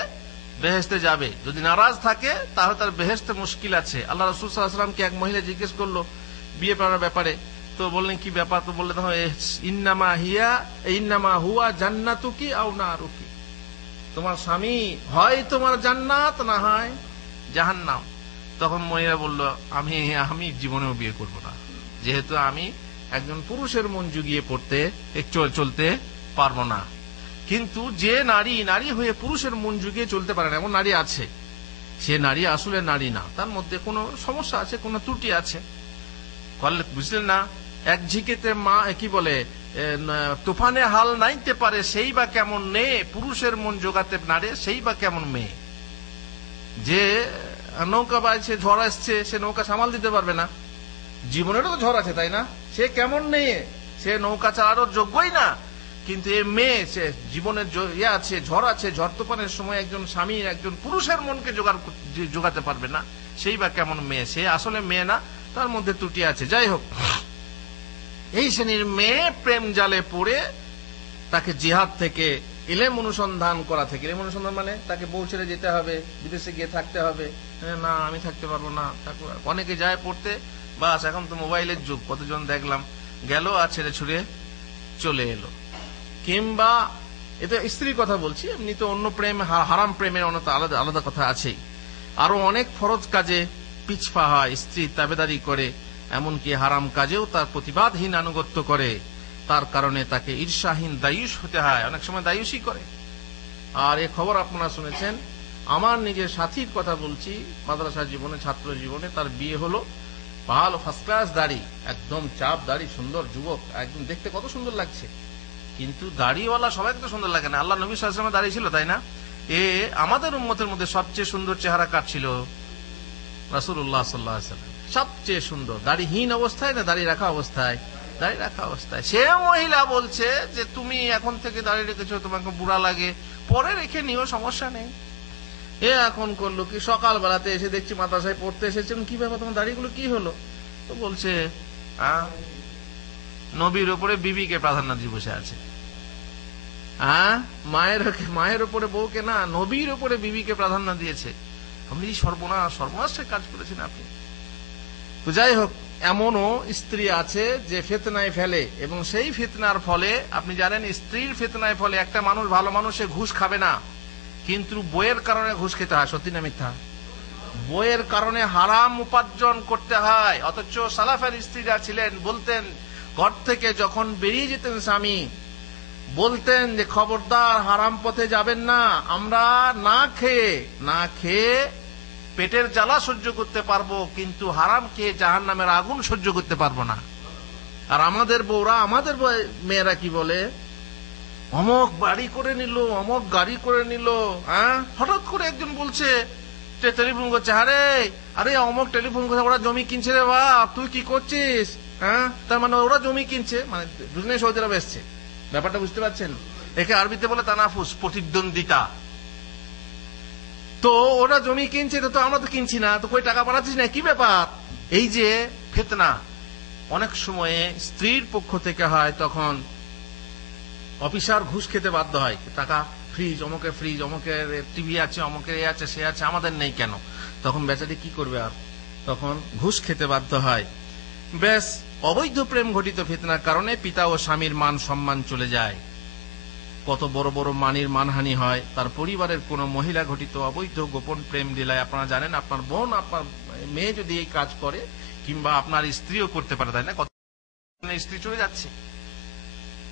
বেহেশতে যাবে, যদি নারাজ থাকে তাহলে তার বেহেশতে মুশকিল আছে। আল্লাহ রাসূল সাল্লাল্লাহু আলাইহি ওয়াসাল্লামকে এক মহিলা জিজ্ঞেস করলো বিয়ে করার ব্যাপারে, তো বললেন কি ব্যাপার? তো বললেন ইন্নামা হুয়া জান্নাতুকি আও নারুকি, তোমার স্বামী হয় তোমার জান্নাত না হয় জাহান্নাম। তখন মহিলা বলল আমি জীবনেও বিয়ে করব না, যেহেতু আমি একজন পুরুষের মন জুগিয়ে পড়তে চলতে পারবো না। কিন্তু যে নারী হয়ে পুরুষের মন জুগিয়ে চলতে পারে না, এমন নারী আছে, সে নারী আসলে নারী না, তার মধ্যে কোনো সমস্যা আছে, কোনো ত্রুটি আছে। বুঝলেন না? এক ঝিকেতে মা কি বলে, তুফানে হাল নাইতে পারে সেই বা কেমন নে, পুরুষের মন জোগাতে নারে সেই বা কেমন মেয়ে। যে নৌকা বাইছে, ঝড় আসছে, সে নৌকা সামাল দিতে পারবে না, জীবনেরও তো ঝড় আছে তাই না? সে কেমন নেই, সে নৌকা চালানোর যোগ্যই না। কিন্তু এই মেয়ে, সে জীবনের আছে, ঝড় আছে, ঝড় তুফানের সময় একজন স্বামী একজন পুরুষের মনকে জোগাতে পারবে না, সেই বা কেমন মেয়ে? সে আসলে মেয়ে না, তার মধ্যে ত্রুটি আছে। যাই হোক, এই শ্রেণীর মেয়ে প্রেম জালে পড়ে তাকে জিহাদ থেকে, ইলম অনুসন্ধান করা থেকে, ইলম অনুসন্ধান মানে তাকে বউ ছেড়ে যেতে হবে, বিদেশে গিয়ে থাকতে হবে, না আমি থাকতে পারবো না। অনেকে যায় পড়তে, বাস এখন তো মোবাইলের যুগ, কতজন দেখলাম গেল আর ছেড়ে ছুড়ে চলে এলো। কিংবা এটা স্ত্রীর কথা বলছি, এমনি তো অন্য প্রেম, হারাম প্রেমের অন্য আলাদা আলাদা কথা আছেই। আরো অনেক ফরজ কাজে পিছপা হয়, স্ত্রী তাবেদারি করে, এমনকি হারাম কাজেও তার প্রতিবাদহীন আনুগত্য করে। তার কারণে তাকে ঈর্ষাহীন দায়ুষ হতে হয়, অনেক সময় দায়ুষই করে। আর এ খবর আপনারা শুনেছেন, আমার নিজের সাথীর কথা বলছি, মাদ্রাসা জীবনে, ছাত্র জীবনে তার বিয়ে হলো, ভালো ফার্স্ট ক্লাস দাড়ি, একদম চাপ দাড়ি, সুন্দর যুবক, একদম দেখতে কত সুন্দর লাগছে। কিন্তু দাড়িওয়ালা সবাইকে তো সুন্দর লাগে না। আল্লাহ নবী সাল্লাল্লাহু আলাইহি ওয়াসাল্লামের দাড়ি ছিল, তাই না? আমাদের উম্মতের মধ্যে সবচেয়ে সুন্দর চেহারা কার ছিল? রাসূলুল্লাহ সাল্লাল্লাহু আলাইহি ওয়াসাল্লাম। সবচেয়ে সুন্দর দাড়িহীন অবস্থায় না দাড়ি রাখা অবস্থায়? দাড়ি রাখা অবস্থায়। সে মহিলা বলছে যে তুমি এখন থেকে দাড়ি রেখেছো, তোমাকে বুড়া লাগে, পরে রেখে নিও, সমস্যা নেই। এখন করলো কি, সকালবেলাতে এসে দেখছি মাদ্রাসায় পড়তে এসেছেন, কি ব্যাপার তোমার দাড়িগুলো কি হলো? তো বলছে নবীর উপরে বিবিকে প্রাধান্য দিয়ে বসে আছে। মায়ের উপরে বউকে না, নবীর উপরে বিবিকে প্রাধান্য দিয়েছে। আপনি সর্বনাশের কাজ করেছেন আপনি। তো যাই হোক, এমনও স্ত্রী আছে যে ফিতনায় ফেলে, এবং সেই ফিতনার ফলে আপনি জানেন, স্ত্রীর ফিতনায় ফলে একটা মানুষ, ভালো মানুষ, সে ঘুষ খাবে না, কিন্তু বইয়ের কারণে ঘুষ খেতে হয়। সত্যি না মিথ্যা? বইয়ের কারণে হারাম উপার্জন করতে হয়। অথচ সালাফের স্ত্রীরা ছিলেন, বলতেন ঘর থেকে যখন বেরিয়ে যেতেন স্বামী, বলতেন যে খবরদার হারাম পথে যাবেন না, আমরা না খেয়ে পেটের জ্বালা সহ্য করতে পারবো, কিন্তু হারাম খেয়ে জাহান্নামের আগুন সহ্য করতে পারবো না। আর আমাদের বউরা, আমাদের মেয়েরা কি বলে, অমক বাড়ি করে নিল, অমক গাড়ি করে নিল। হঠাৎ করে একজন বলছে, টেলিফোন করছে, আরে অমক টেলিফোন করছে, ওরা জমি কিনছে রে বাপ, তুই কি করছিস? তার মানে ওরা জমি কিনছে, মানে দুজনে সৌদি আরব এসছে। ব্যাপারটা বুঝতে পারছেন? একে আরবিতে বলে তানাফুস, প্রতিদ্বন্দ্বিতা। তো ওরা জমি কিনছে, তো আমরা তো কিনছি না, তো কই টাকা পাঠাচ্ছিস না, কি ব্যাপার? এই যে ফিতনা অনেক সময়ে স্ত্রীর পক্ষ থেকে হয়, তখন অফিসার ঘুষ খেতে বাধ্য হয়, টাকা ফ্রিজ, অমুকের টিভি আছে, অমুকের এ আছে, সে আছে, আমাদের নেই কেন? তখন বেচারি কি করবে? আর তখন ঘুষ খেতে বাধ্য হয়। বেশ, অবৈধ প্রেম ঘটিত ফিতনার কারণে পিতা ও স্বামীর মান সম্মান চলে যায়। কত বড় বড় মানের মানহানি হয় তার পরিবারের কোন মহিলা ঘটিত অবৈধ গোপন প্রেম লীলায়। আপনারা জানেন, আপনার বোন, আপনার মেয়ে যদি এই কাজ করে, কিংবা আপনার স্ত্রীও করতে পারে, তাই না? কত স্ত্রী চলে যাচ্ছে,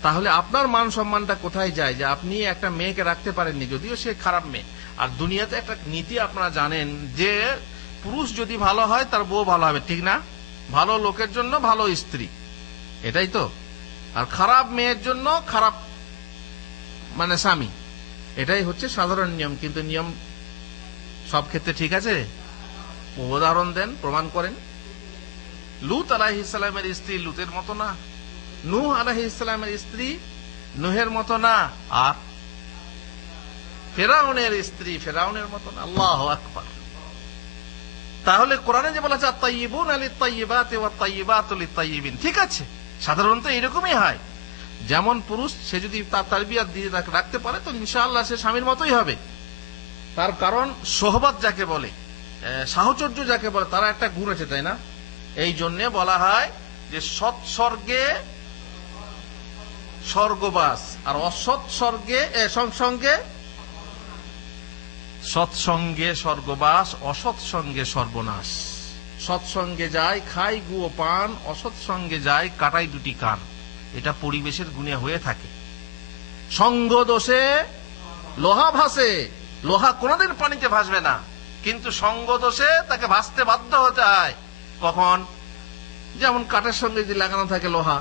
তাহলে আপনার মান সম্মানটা কোথায় যায় যে আপনি একটা মেয়েকে রাখতে পারেননি, যদিও সে খারাপ মেয়ে। আর দুনিয়াতে একটা নীতি আপনারা জানেন যে পুরুষ যদি ভালো হয় তার বউ ভালো হবে, ঠিক না? ভালো লোকের জন্য ভালো স্ত্রী, এটাই তো। আর খারাপ মেয়ের জন্য খারাপ মানে স্বামী, এটাই হচ্ছে সাধারণ নিয়ম। কিন্তু নিয়ম সব ক্ষেত্রে ঠিক আছে? উদাহরণ দেন, প্রমাণ করেন। লূত আলাইহিস সালামের স্ত্রী লূতের মতো না, নূহ আলাইহিস সালামের স্ত্রী নূহের মতো না, আর ফেরাউনের স্ত্রী ফেরাউনের মতো না। আল্লাহু আকবার। তাহলে কোরআনে যে বলা আছে আত-তাইয়িবুনা লিত-তাইয়িবাতি ওয়াত-তাইয়িবাতু লিত-তাইয়িবিন, ঠিক আছে, সাধারণত এরকমই হয়। যেমন পুরুষ সে যদি তার তারবিয়াত দিয়ে রাখতে পারে তো ইনশাআল্লাহ সে স্বামীর মতোই হবে। তার কারণ সোহবত যাকে বলে, সাহচর্য যাকে বলে, তারা একটা গুণ আছে, তাই না? এই জন্য বলা হয় যে সৎসর্গে স্বর্গবাস, আর অসৎসর্গে সৎসঙ্গে স্বর্গবাস, অসৎসঙ্গে সর্বনাশ। সৎসঙ্গে যায় খাই গুয়ো পান, অসৎসঙ্গে যায় কাটাই দুটি কান। এটা পরিবেশের গুণে হয়ে থাকে। সঙ্গ দোষে লোহা ভাসে, লোহা কোনোদিন পানিতে ভাসবে না, কিন্তু সঙ্গ দোষে তাকে ভাসতে বাধ্য হতে হয়। কখন? যেমন কাঠের সঙ্গে যদি লাগানো থাকে লোহা,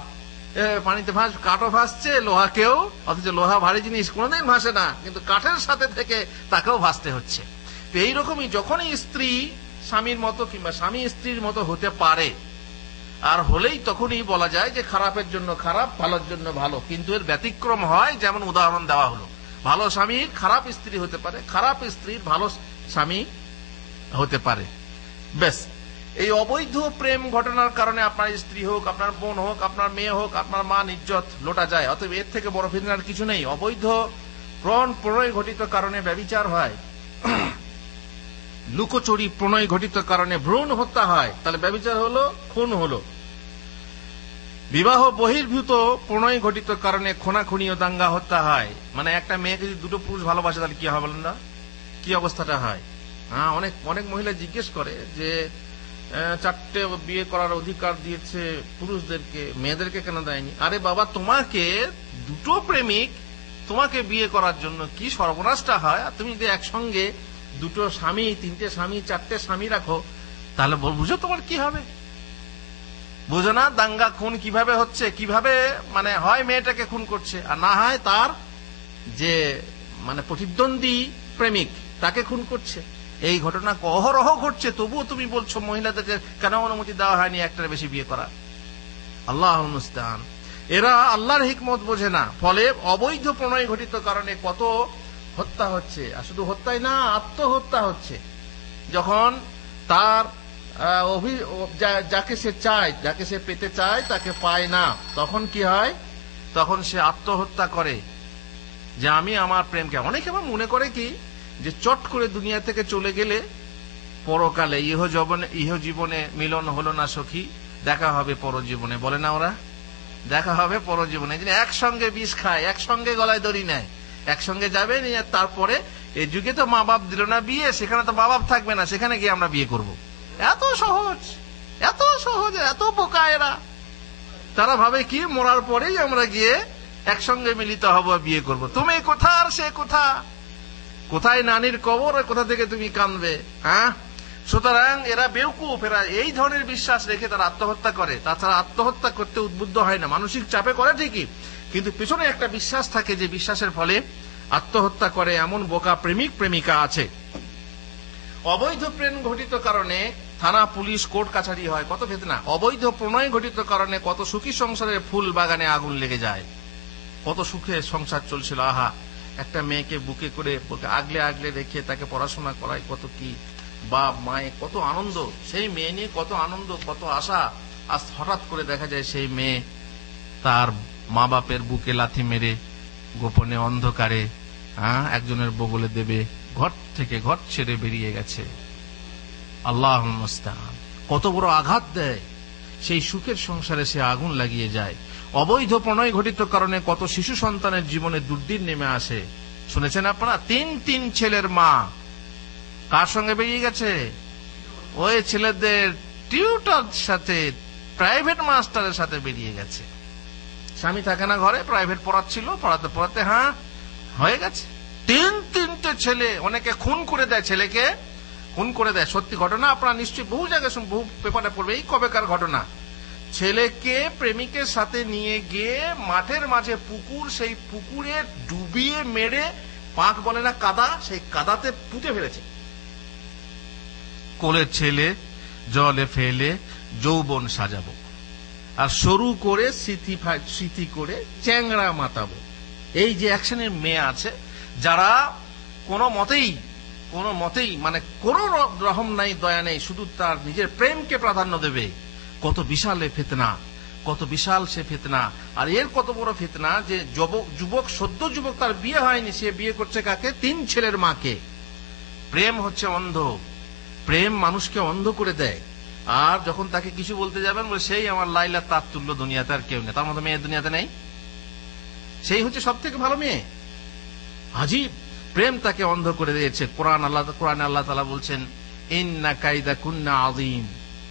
পানিতে কাঠও ভাসছে, লোহাকেও, অথচ লোহা ভারী জিনিস কোনোদিন ভাসে না, কিন্তু কাঠের সাথে থেকে তাকেও ভাসতে হচ্ছে। তো এইরকমই যখনই স্ত্রী স্বামীর মতো কিংবা স্বামী স্ত্রীর মতো হতে পারে, আর হলেই তখনই বলা যায় যে খারাপের জন্য খারাপ, ভালোর জন্য ভালো। কিন্তু এর ব্যতিক্রম হয়, যেমন উদাহরণ দেওয়া হলো, ভালো স্বামীর খারাপ স্ত্রী হতে পারে, খারাপ স্ত্রীর ভালো স্বামী হতে পারে। বেশ, এই অবৈধ প্রেম ঘটনার কারণে আপনার স্ত্রী হোক, আপনার বোন হোক, আপনার মেয়ে হোক, আপনার মান ইজ্জত লোটা যায়। অতএব এর থেকে বড় ফিতনার কিছু নেই। অবৈধ প্রণয় ঘটিত কারণে ব্যভিচার হয়, লুকোচুরি প্রণয় ঘটিত কারণে ভ্রূণ হত্যা হয়, তাহলে ব্যভিচার হলো, খুন হলো। বিবাহ বহির্ভূত প্রণয় ঘটিত কারণে খুনাখুনি ও দাঙ্গা হত্যা হয়। মানে একটা মেয়েকে যদি দুটো পুরুষ ভালোবাসে তাহলে কি হবে বলেন না? কি অবস্থাটা হয়? হ্যাঁ, অনেক অনেক মহিলা জিজ্ঞেস করে যে 4টে বিয়ে করার অধিকার দিয়েছে পুরুষদেরকে, মেয়েদেরকে কেন দেয়নি? আরে বাবা, তোমাকে দুটো প্রেমিক তোমাকে বিয়ে করার জন্য কি সর্বনাশটা হয়। আর তুমি যদি একসঙ্গে দুটো স্বামী, 3টে স্বামী, 4টে স্বামী রাখো, তাহলে বুঝো তোমার কি হবে? বুঝো না দাঙ্গা খুন কিভাবে হচ্ছে, কিভাবে মানে হয় মেয়েটাকে খুন করছে, আর না হয় তার যে মানে প্রতিদ্বন্দ্বী প্রেমিক তাকে খুন করছে। এই ঘটনা অহরহ ঘটছে, তবুও তুমি বলছো মহিলাদেরকে কেন অনুমতি দেওয়া হয়নি একটার বেশি বিয়ে করা? আল্লাহুল মুস্তাআন। এরা আল্লাহর হিকমত বোঝে না। ফলে অবৈধ প্রণয় ঘটিত কারণে কত হত্যা হচ্ছে, আর শুধু হত্যাই না, আত্মহত্যা হচ্ছে। যখন তার যাকে সে চায়, যাকে সে পেতে চায়, তাকে পায় না, তখন কি হয়? তখন সে আত্মহত্যা করে যে আমি আমার প্রেমকে। অনেকে আবার মনে করে কি যে চট করে দুনিয়া থেকে চলে গেলে পরকালে ইহ জীবনে মিলন হলো না সখী, দেখা হবে পরজীবনে। বলে না ওরা, দেখা হবে পরজীবনে। একসঙ্গে বিষ খায়, একসঙ্গে গলায় দড়ি নেয়, একসঙ্গে যাবে নিয়ে তারপরে এই যুগে তো মা বাপ দিল না বিয়ে, সেখানে তো মা বাপ থাকবে না, সেখানে গিয়ে আমরা বিয়ে করব। এত সহজ, এত সহজ, এত বোকা এরা। তারা ভাবে কি মরার পরেই আমরা গিয়ে একসঙ্গে মিলিত হব, বিয়ে করব। তুমি কোথা আর সে কোথা, কোথায় নানির কবর, কোথা থেকে তুমি কাঁদবে? হ্যাঁ, সুতরাং এরা বেউকুফ। এরা এই ধরনের বিশ্বাস রেখে তারা আত্মহত্যা করে। তাছাড়া আত্মহত্যা করতে উদ্বুদ্ধ হয় না, মানসিক চাপে করে ঠিকই, কিন্তু পিছনে একটা বিশ্বাস থাকে, যে বিশ্বাসের ফলে আত্মহত্যা করে। এমন বোকা প্রেমিক প্রেমিকা আছে। অবৈধ প্রেম ঘটিত কারণে থানা, পুলিশ, কোর্ট কাছারি হয়, কত ফিতনা। অবৈধ প্রণয় ঘটিত কারণে কত সুখী সংসারের ফুল বাগানে আগুন লেগে যায়। কত সুখে সংসার চলছিল, আহা, একটা মেয়েকে বুকে করে আগলে আগলে রেখে তাকে পড়াশোনা করায়, কত কি বাপ মায়ে কত আনন্দ, সেই মেয়ে নিয়ে কত আনন্দ, কত আশা। আজ হঠাৎ করে দেখা যায় সেই মেয়ে তার মা বাপের বুকে লাথি মেরে গোপনে অন্ধকারে একজনের বগলে দেবে, ঘর থেকে ঘর ছেড়ে বেরিয়ে গেছে। আল্লাহুল মুস্তাআন। কত বড় আঘাত দেয়, সেই সুখের সংসারে সে আগুন লাগিয়ে যায়। অবৈধ প্রণয় ঘটিত কারণে কত শিশু সন্তানের জীবনে দুর্দিন নেমে আসে। শুনেছেন আপনারা? তিন ছেলের মা কার সঙ্গে বেরিয়ে গেছে? ওই ছেলেদের টিউটার সাথে, প্রাইভেট মাস্টারের সাথে বেরিয়ে গেছে। স্বামী থাকে না ঘরে, প্রাইভেট পড়াচ্ছিল, পড়াতে পড়াতে হয়ে গেছে। তিনটে ছেলে। অনেকে খুন করে দেয়, ছেলেকে খুন করে দেয়। সত্যি ঘটনা, আপনারা নিশ্চয়ই বহু জায়গায় বহু পেপারে পড়বে। এই কবেকার ঘটনা। ছেলেকে প্রেমিকের সাথে নিয়ে গিয়ে মাঠের মাঝে পুকুর, সেই পুকুরে ডুবিয়ে মেরে, পাঁক বলে না কাদা, সেই কাদাতে পুঁতে ফেলেছে। কোলের ছেলে জলে ফেলে যৌবন সাজাবো, আর সরু করে স্মৃতি করে চ্যাংড়া মাতাবো। এই যে অ্যাকশনের মেয়ে আছে, যারা কোনো মতেই মানে কোনো রহম নাই, দয়া নেই, শুধু তার নিজের প্রেমকে প্রাধান্য দেবে। কত বিশাল এ ফিতনা, কত বিশাল সে ফিতনা। আর এর কত বড় ফিতনা যে যুবক, সদ্য যুবক, তার বিয়ে হয়নি, সে বিয়ে করছে কাকে? 3 ছেলের মাকে। প্রেম হচ্ছে অন্ধ। প্রেম মানুষকে অন্ধ করে দেয়। আর যখন তাকে কিছু বলতে যাবেন, বলে সেই আমার লাইলা, তার তুল্য দুনিয়াতে আর কেউ নেই, তার মতো মেয়ে দুনিয়াতে নেই, সেই হচ্ছে সব থেকে ভালো মেয়ে। আজীব প্রেম তাকে অন্ধ করে দিয়েছে। কোরআনে আল্লাহ তাআলা বলছেন, ইন্না কাইদা কুন্না আযীম,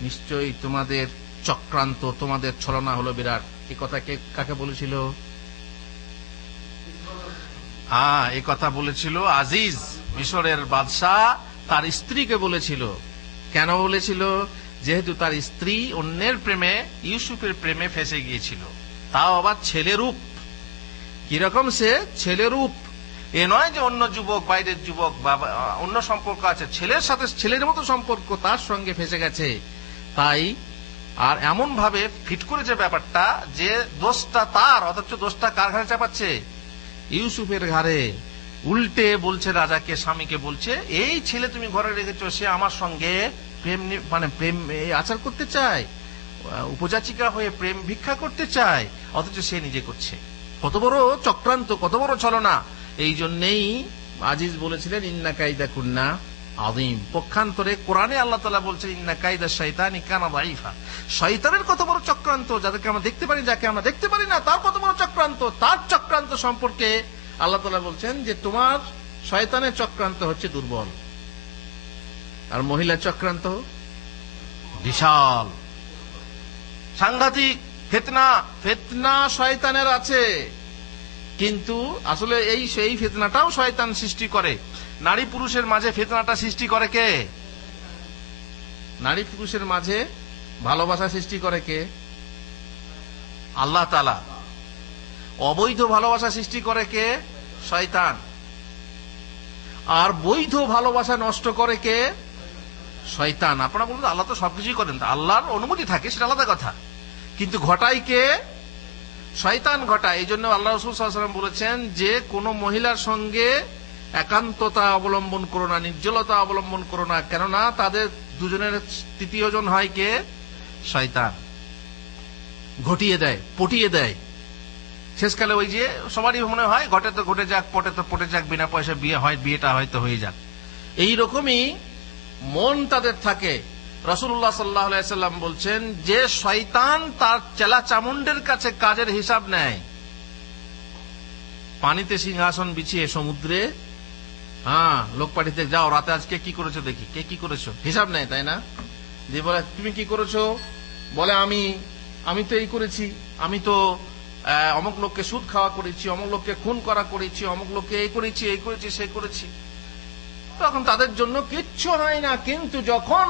নিশ্চয়ই তোমাদের চক্রান্ত, তোমাদের ছলনা হলো বিরাট। এই কথা কাকে বলেছিল? এই কথা বলেছিল আজিজ, মিশরের বাদশাহ, তার স্ত্রীকে বলেছিল। কেন বলেছিল? যেহেতু তার স্ত্রী অন্যের প্রেমে, ইউসুফের প্রেমে ফেসে গিয়েছিল, তাও আবার ছেলেরূপ। কিরকম সে? ছেলেরূপ। এ নয় যে অন্য যুবক, বাইরের যুবক বা অন্য সম্পর্ক আছে, ছেলের সাথে ছেলের মতো সম্পর্ক, তার সঙ্গে ফেসে গেছে। তাই আর এমন ভাবে ফিট করেছে ব্যাপারটা যে দোষটা তার, অথচ দোষটা কার ঘাড়ে চাপাচ্ছে? ইউসুফের ঘাড়ে। উল্টে বলছে রাজাকে, স্বামীকে বলছে, এই ছেলে তুমি ঘরে রেখেছো, সে আমার সঙ্গে প্রেম আচার করতে চায়, উপযাচিকা হয়ে প্রেম ভিক্ষা করতে চায়, অথচ সে নিজে করছে। কত বড় চক্রান্ত, কত বড় ছলনা। এই জন্যেই আজিজ বলেছিলেন, ইন্না কাইদা কুন্না আযীম। পক্ষান্তরে কোরআনে আল্লাহ তাআলা বলছেন, ইন্না কাইদা শাইতানি কানা দাঈফা। শয়তানের কত বড় চক্রান্ত, যাদেরকে আমরা দেখতে পারি, যাকে আমরা দেখতে পারি না, তার কত বড় চক্রান্ত। তার চক্রান্ত সম্পর্কে আল্লাহ তাআলা বলছেন যে তোমার শয়তানের চক্রান্ত হচ্ছে দুর্বল, আর মহিলার চক্রান্ত বিশাল, সাংঘাতিক। ফিতনা শয়তানের আছে, কিন্তু আসলে সেই ফিতনাটাও শয়তান সৃষ্টি করে। নারী পুরুষের মাঝে ফিতনাটা সৃষ্টি করে কে? নারী পুরুষের মাঝে ভালোবাসা সৃষ্টি করে কে? আল্লাহ তাআলা। অবৈধ ভালোবাসা সৃষ্টি করে কে? শয়তান। আর বৈধ ভালোবাসা নষ্ট করে কে? শয়তান। আপনারা বলুন, আল্লাহ তো সবকিছুই করেন, আল্লাহর অনুমতি থাকে, সেটা আলাদা কথা, কিন্তু ঘটায় কে? শয়তান ঘটায়। এই জন্য আল্লাহ রাসূল সাল্লাল্লাহু আলাইহি ওয়াসাল্লাম বলেছেন যে কোন মহিলার সঙ্গে একান্ততা অবলম্বন করো না, নির্জলতা অবলম্বন করো না, কেননা তাদের দুজনের তৃতীয় জন হয় কে? শয়তান। ঘটিয়ে দেয়, পটিয়ে দেয়। শেষকালে ওই যে সবারই মনে হয়, ঘটে তো ঘটে যাক, পটে তো পটে যাক, বিনা পয়সা বিয়ে হয়, বিয়েটা হয়তো হয়ে যাক, এইরকমই মন তাদের থাকে। রাসূলুল্লাহ সাল্লাল্লাহু আলাইহি ওয়াসাল্লাম বলছেন যে শয়তান তার চেলা চামুন্ডের কাছে কাজের হিসাব নেয়। পানিতে সিংহাসন বিছিয়ে সমুদ্রে, লোক পাঠিয়ে যাও, রাতে আজকে কি করেছো দেখি, কে কি করেছো, হিসাব নেয়, তাই না? যে বলে তুমি কি করেছো, বলে আমি তো এই করেছি, আমি তো অমুক লোককে সুদ খাওয়া করেছি, অমুক লোককে খুন করা করেছি, অমুক লোককে এই করেছি, সেই করেছি। তখন তাদের জন্য কিচ্ছু হয় না। কিন্তু যখন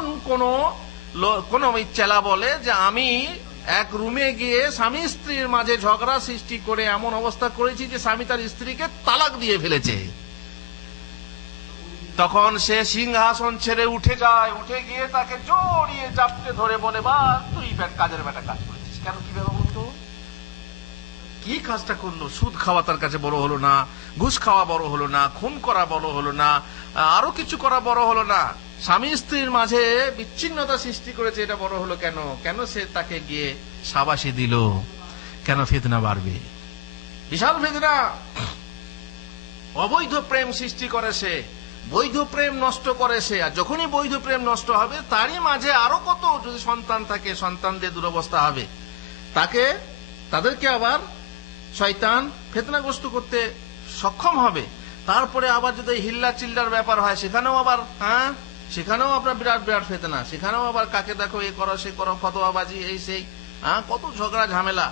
কোন চেলা বলে যে আমি এক রুমে গিয়ে স্বামী স্ত্রীর মাঝে ঝগড়া সৃষ্টি করে এমন অবস্থা করেছি যে স্বামী তার স্ত্রীকে তালাক দিয়ে ফেলেছে, তখন সে সিংহাসন ছেড়ে উঠে যায়, উঠে গিয়ে তাকে জড়িয়ে চাপতে ধরে বলে, বা তুই কাজের বেটা কাজ করেছিস কেন? কি ব্যাপার বলতো, কি কাজটা করলো? সুদ খাওয়া তার কাছে বড় হলো না, ঘুষ খাওয়া বড় হলো না, খুন করা বড় হলো না, আরো কিছু করা বড় হলো না, স্বামী স্ত্রীর মাঝে বিচ্ছিন্নতা সৃষ্টি করেছে, এটা বড় হলো কেন? কেন সে তাকে গিয়ে শাবাশি দিল? কেন? ফিতনা বাড়বে। বিশাল ফিতনা। অবৈধ প্রেম সৃষ্টি করে সে, বৈধ প্রেম নষ্ট করে সে। আর যখনই বৈধ প্রেম নষ্ট হবে তারই মাঝে আরো কত যদি সন্তান থাকে, সন্তানদের দুরবস্থা হবে, তাদেরকে আবার শয়তান ফিতনাগ্রস্ত করতে সক্ষম হবে। তারপরে আবার যদি হিল্লা চিল্লার ব্যাপার হয় সেখানেও আবার সেখানেও আপনার বিরাট বিরাট ফিতনা, সেখানেও আবার কাকে দেখো এ করো সে করো, ফতোয়াবাজি এই সেই, কত ঝগড়া ঝামেলা।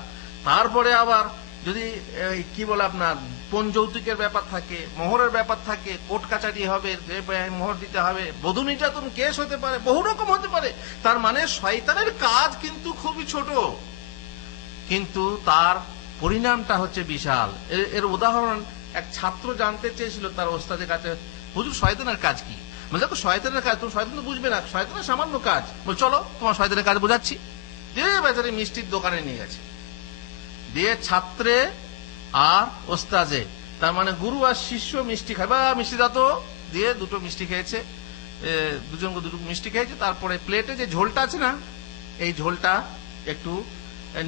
তারপরে আবার যদি কি বলে আপনার পণ যৌতুকের ব্যাপার থাকে, মোহরের ব্যাপার থাকে, কোর্ট কাচারি হবে, মোহর দিতে হবে, বধূ নির্যাতন কেস হতে পারে, বহু রকম হতে পারে। তার মানে শয়তানের কাজ কিন্তু খুবই ছোট, কিন্তু তার পরিণামটা হচ্ছে বিশাল। এর উদাহরণ এক ছাত্র জানতে চেয়েছিল তার ওস্তাদের কাছে, হুজুর শয়তানের কাজ কি? বলে দেখো শয়তানের কাজ, তুমি শয়তান তো বুঝবে না, শয়তানের সামান্য কাজ। বল চলো তোমার শয়তানের কাজ বোঝাচ্ছি। দিয়ে বেচারি মিষ্টির দোকানে নিয়ে গেছে, দিয়ে ছাত্রে আর ওস্তাজে, তার মানে গুরু আর শিষ্য মিষ্টি খায়, বা মিষ্টি দাও তো, দিয়ে দুটো মিষ্টি খেয়েছে, দুজনকে দুটো মিষ্টি খেয়েছে। তারপরে প্লেটে যে ঝোলটা আছে না, এই ঝোলটা একটু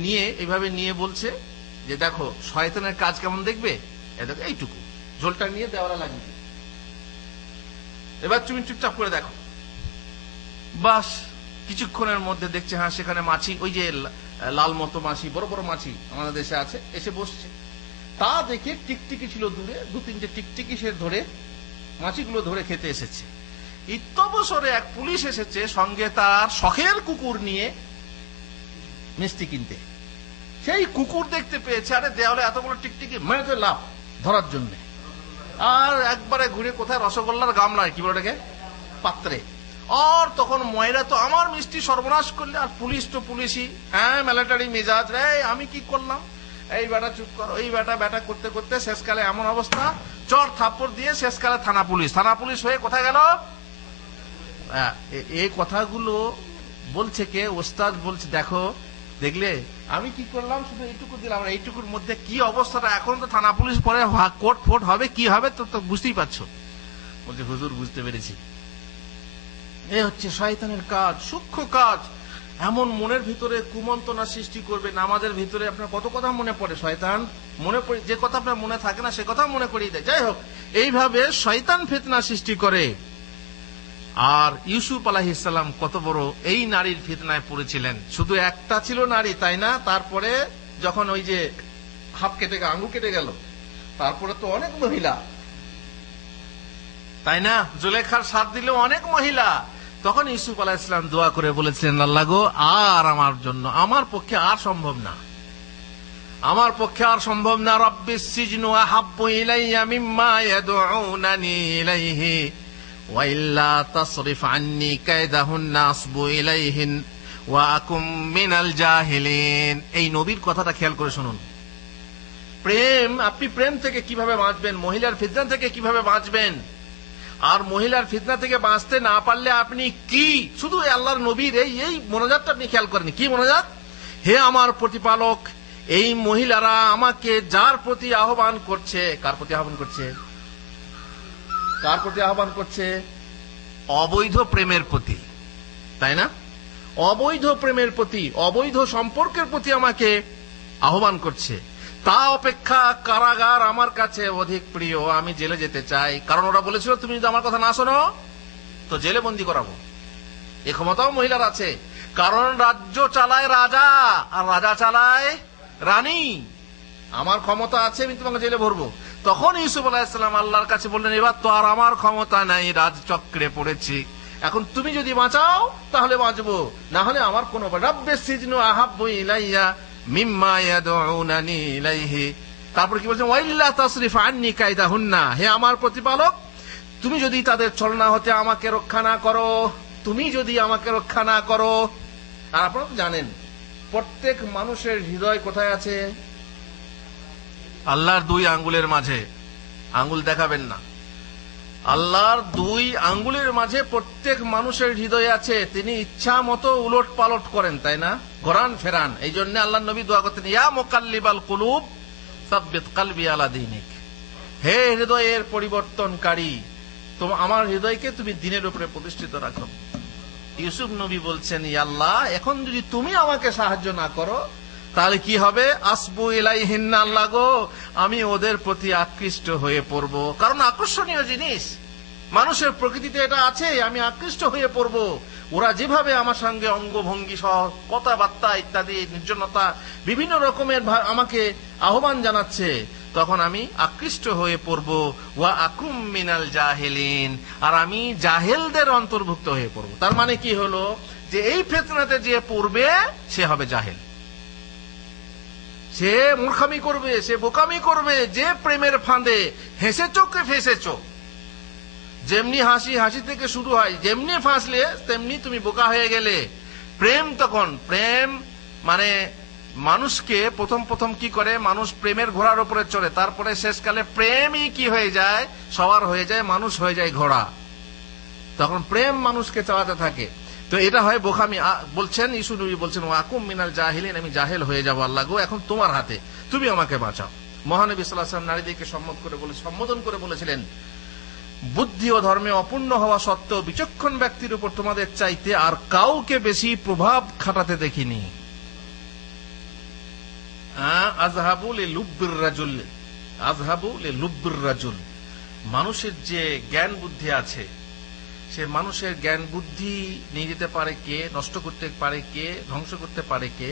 নিয়ে এইভাবে নিয়ে বলছে যে দেখো শয়তানের কাজ কেমন দেখবে, এইটুকু ঝোলটা নিয়ে দেওয়ালা লাগিয়ে, এবার তুমি চুপচাপ করে দেখো। বাস কিছুক্ষণের মধ্যে দেখছে সেখানে মাছি, ওই যে লাল মতো মাছি, বড় বড় মাছি আমাদের দেশে আছে, এসে বসছে। তা দেখে টিকটিকি ছিল দূরে, দু তিনটে টিকটিকি সে ধরে মাছিগুলো ধরে খেতে এসেছে। ইত্যবসরে এক পুলিশ এসেছে সঙ্গে তার শখের কুকুর নিয়ে মিষ্টি কিনতে। সেই কুকুর দেখতে পেয়েছে, আরে দেওয়ালে এতগুলো টিকটিকি, মেরে লাভ ধরার জন্য। আর একবারে ঘুরে কোথায় রসগোল্লার গামলায়, কি বলে ওটাকে, পাত্রে। আর তখন ময়রা তো আমার মিষ্টি সর্বনাশ করলে, আর পুলিশ তো পুলিশই, মিলিটারি মেজাজ রে, আমি কি করলাম, এই বেটা চুপ করো, এই বেটা করতে করতে শেষকালে এমন অবস্থা, চড় থাপ্পড় দিয়ে শেষকালে থানা পুলিশ হয়ে কোথায় গেল। এই কথাগুলো বলছে কে? ওস্তাদ বলছে দেখো, দেখলে আমি কি করলাম, শুধু এইটুকু দিলাম, এইটুকুর মধ্যে কি অবস্থাটা, এখন তো থানা পুলিশ পরে কোর্ট ফোর্ট হবে, কি হবে তো বুঝতেই পারছো। বলছে হুজুর বুঝতে পেরেছি। এ হচ্ছে শয়তানের কাজ, সূক্ষ্ম কাজ। এমন মনের ভিতরে কুমন্ত্রণা সৃষ্টি করবে। নামাজের ভিতরে আপনার কত কথা মনে পড়ে, শয়তান মনে পড়ে, যে কথা আপনার মনে থাকে না সে কথা মনে করিয়ে দেয়। যাই হোক, এইভাবে শয়তান ফিতনা সৃষ্টি করে। আর ইউসুফ আলাইহিস সালাম কত বড় এই নারীর ফিতনায় পড়েছিলেন। শুধু একটা ছিল নারী, তাই না? তারপরে যখন ওই যে হাত কেটে আঙ্গুল কেটে গেল, তারপরে তো অনেক মহিলা, তাই না? জুলেখার সাথ দিলেও অনেক মহিলা। তখন ইউসুফ আলাইহিস সালাম দোয়া করে বলেছিলেন, আল্লাহ গো, আর আমার পক্ষে আর সম্ভব না, আমার পক্ষে আর সম্ভব না। রব্বিস সিজনু আহাব্বু ইলাইয়া মিম্মা ইয়াদউনানি ইলাইহি ওয়া ইল্লা তাসরিফ আন্নী কায়দাহুন্না আসবু ইলাইহিন ওয়া আকুম মিনাল জাহিলিন। এই নবীর কথাটা খেয়াল করে শুনুন। প্রেম, আপনি প্রেম থেকে কিভাবে বাঁচবেন, মহিলার ফিতনা থেকে কিভাবে বাঁচবেন, আর মহিলার ফিতনা থেকে বাঁচতে না পারলে আপনি কি, শুধু আল্লাহর নবীর এই মোনাজাতটা আপনি খেয়াল করেন। কি মোনাজাত? হে আমার প্রতিপালক, এই মহিলারা আমাকে যার প্রতি আহ্বান করছে, কার প্রতি আহ্বান করছে? কার প্রতি আহ্বান করছে? অবৈধ প্রেমের প্রতি, তাই না? অবৈধ প্রেমের প্রতি, অবৈধ সম্পর্কের প্রতি আমাকে আহ্বান করছে। তা অপেক্ষা কারাগার আমার কাছে অধিক প্রিয়। আমি জেলে যেতে চাই, কারণ ওরা বলেছিল তুমি যদি আমার কথা না শোনো তো জেলে বন্দি করাবো। এ ক্ষমতাও মহিলার আছে, কারণ রাজ্য চালায় রাজা আর রাজা চালায় রানী। আমার ক্ষমতা আছে, আমি তোমাকে জেলে ভরবো। তখন ইউসুফ আলাইহিস সালাম আল্লাহর কাছে বললেন, এবার তো আর আমার ক্ষমতা নাই, রাজচক্রে পড়েছি, এখন তুমি যদি বাঁচাও তাহলে বাঁচবো, না হলে আমার কোনো। রাব্বিস সিজনু আহাব্বু ইলাইয়া মিম্মা ইয়াদউনানি ইলাইহি। তারপর কি বলছেন? ওয়া ইল্লা তাসরিফ আন্নী কায়দাহুন্না, হে আমার প্রতিপালক, তুমি যদি তাদের ছলনা হতে আমাকে রক্ষা না করো, তুমি যদি আমাকে রক্ষা না করো। আর আপনারা তো জানেন প্রত্যেক মানুষের হৃদয় কোথায় আছে? আল্লাহর দুই আঙ্গুলের মাঝে। আঙ্গুল দেখাবেন না, আল্লাহর দুই আঙ্গুলের মাঝে প্রত্যেক মানুষের হৃদয় আছে। তিনি ইচ্ছা মতো উলট পালট করেন, তাই না? ঘোরান ফেরান। এই জন্য আল্লাহ নবী দোয়া করতেন, ইয়া মুকাল্লিবাল কুলুব সাব্বিত কলবি আলা দীনিক, হে হৃদয়ের পরিবর্তনকারী, আমার হৃদয়কে তুমি দ্বীনের উপরে প্রতিষ্ঠিত রাখো। ইউসুফ নবী বলছেন, ইয়া আল্লাহ, এখন যদি তুমি আমাকে সাহায্য না করো তাহলে কি হবে? আসবু ইলাইহিন্না, আল্লাহ গো আমি ওদের প্রতি আকৃষ্ট হয়ে পড়ব। কারণ আকর্ষণীয় জিনিস, মানুষের প্রকৃতিতে এটা আছে, আমি আকৃষ্ট হয়ে পড়ব। ওরা যেভাবে আমার সঙ্গে অঙ্গভঙ্গি সহ কথাবার্তা ইত্যাদি, নির্জনতা বিভিন্ন রকমের আমাকে আহ্বান জানাচ্ছে, তখন আমি আকৃষ্ট হয়ে পড়ব। ওয়া আকুম মিনাল জাহিলিন, আর আমি জাহেলদের অন্তর্ভুক্ত হয়ে পড়ব। তার মানে কি হলো? যে এই ফিতনাতে যে পড়বে সে হবে জাহেল, সে মূর্খামি করবে, সে বোকামি করবে। যে প্রেমের ফাঁদে হেসে চোখে ফেসেছ, যেমনি হাসি হাসি থেকে শুরু হয়, যেমনি ফাঁসলে তেমনি তুমি বোকা হয়ে গেলে। প্রেম, তখন প্রেম মানে মানুষকে প্রথম কি করে? মানুষ প্রেমের ঘোড়ার উপরে চড়ে, তারপরে শেষকালে প্রেমই কি হয়ে যায়? সবার হয়ে যায়, মানুষ হয়ে যায় ঘোড়া। তখন প্রেম মানুষকে চালাতে থাকে। তো এটা হয় বোকামি। বলছেন ঈসু নবী বলছেন ওয়াকুম মিনাল জাহিলিন, আমি জাহেল হয়ে যাব আল্লাহ গো, এখন তোমার হাতে, তুমি আমাকে বাঁচাও। মহানবী সাল্লাল্লাহু আলাইহি ওয়াসাল্লাম নারীদেরকে সম্বোধন করে বলেছিলেন, বুদ্ধি ও ধর্মে অপূর্ণ হওয়া সত্ত্বেও বিচক্ষণ ব্যক্তির উপর তোমাদের চাইতে আর কাউকে বেশি প্রভাব খাটাতে দেখিনি। আযহাবু লিলুব্বির রাজুল, আযহাবু লিলুব্বির রাজুল, মানুষের যে জ্ঞান বুদ্ধি আছে, সে মানুষের জ্ঞান বুদ্ধি নিয়ে যেতে পারে কে? নষ্ট করতে পারে কে? ধ্বংস করতে পারে কে?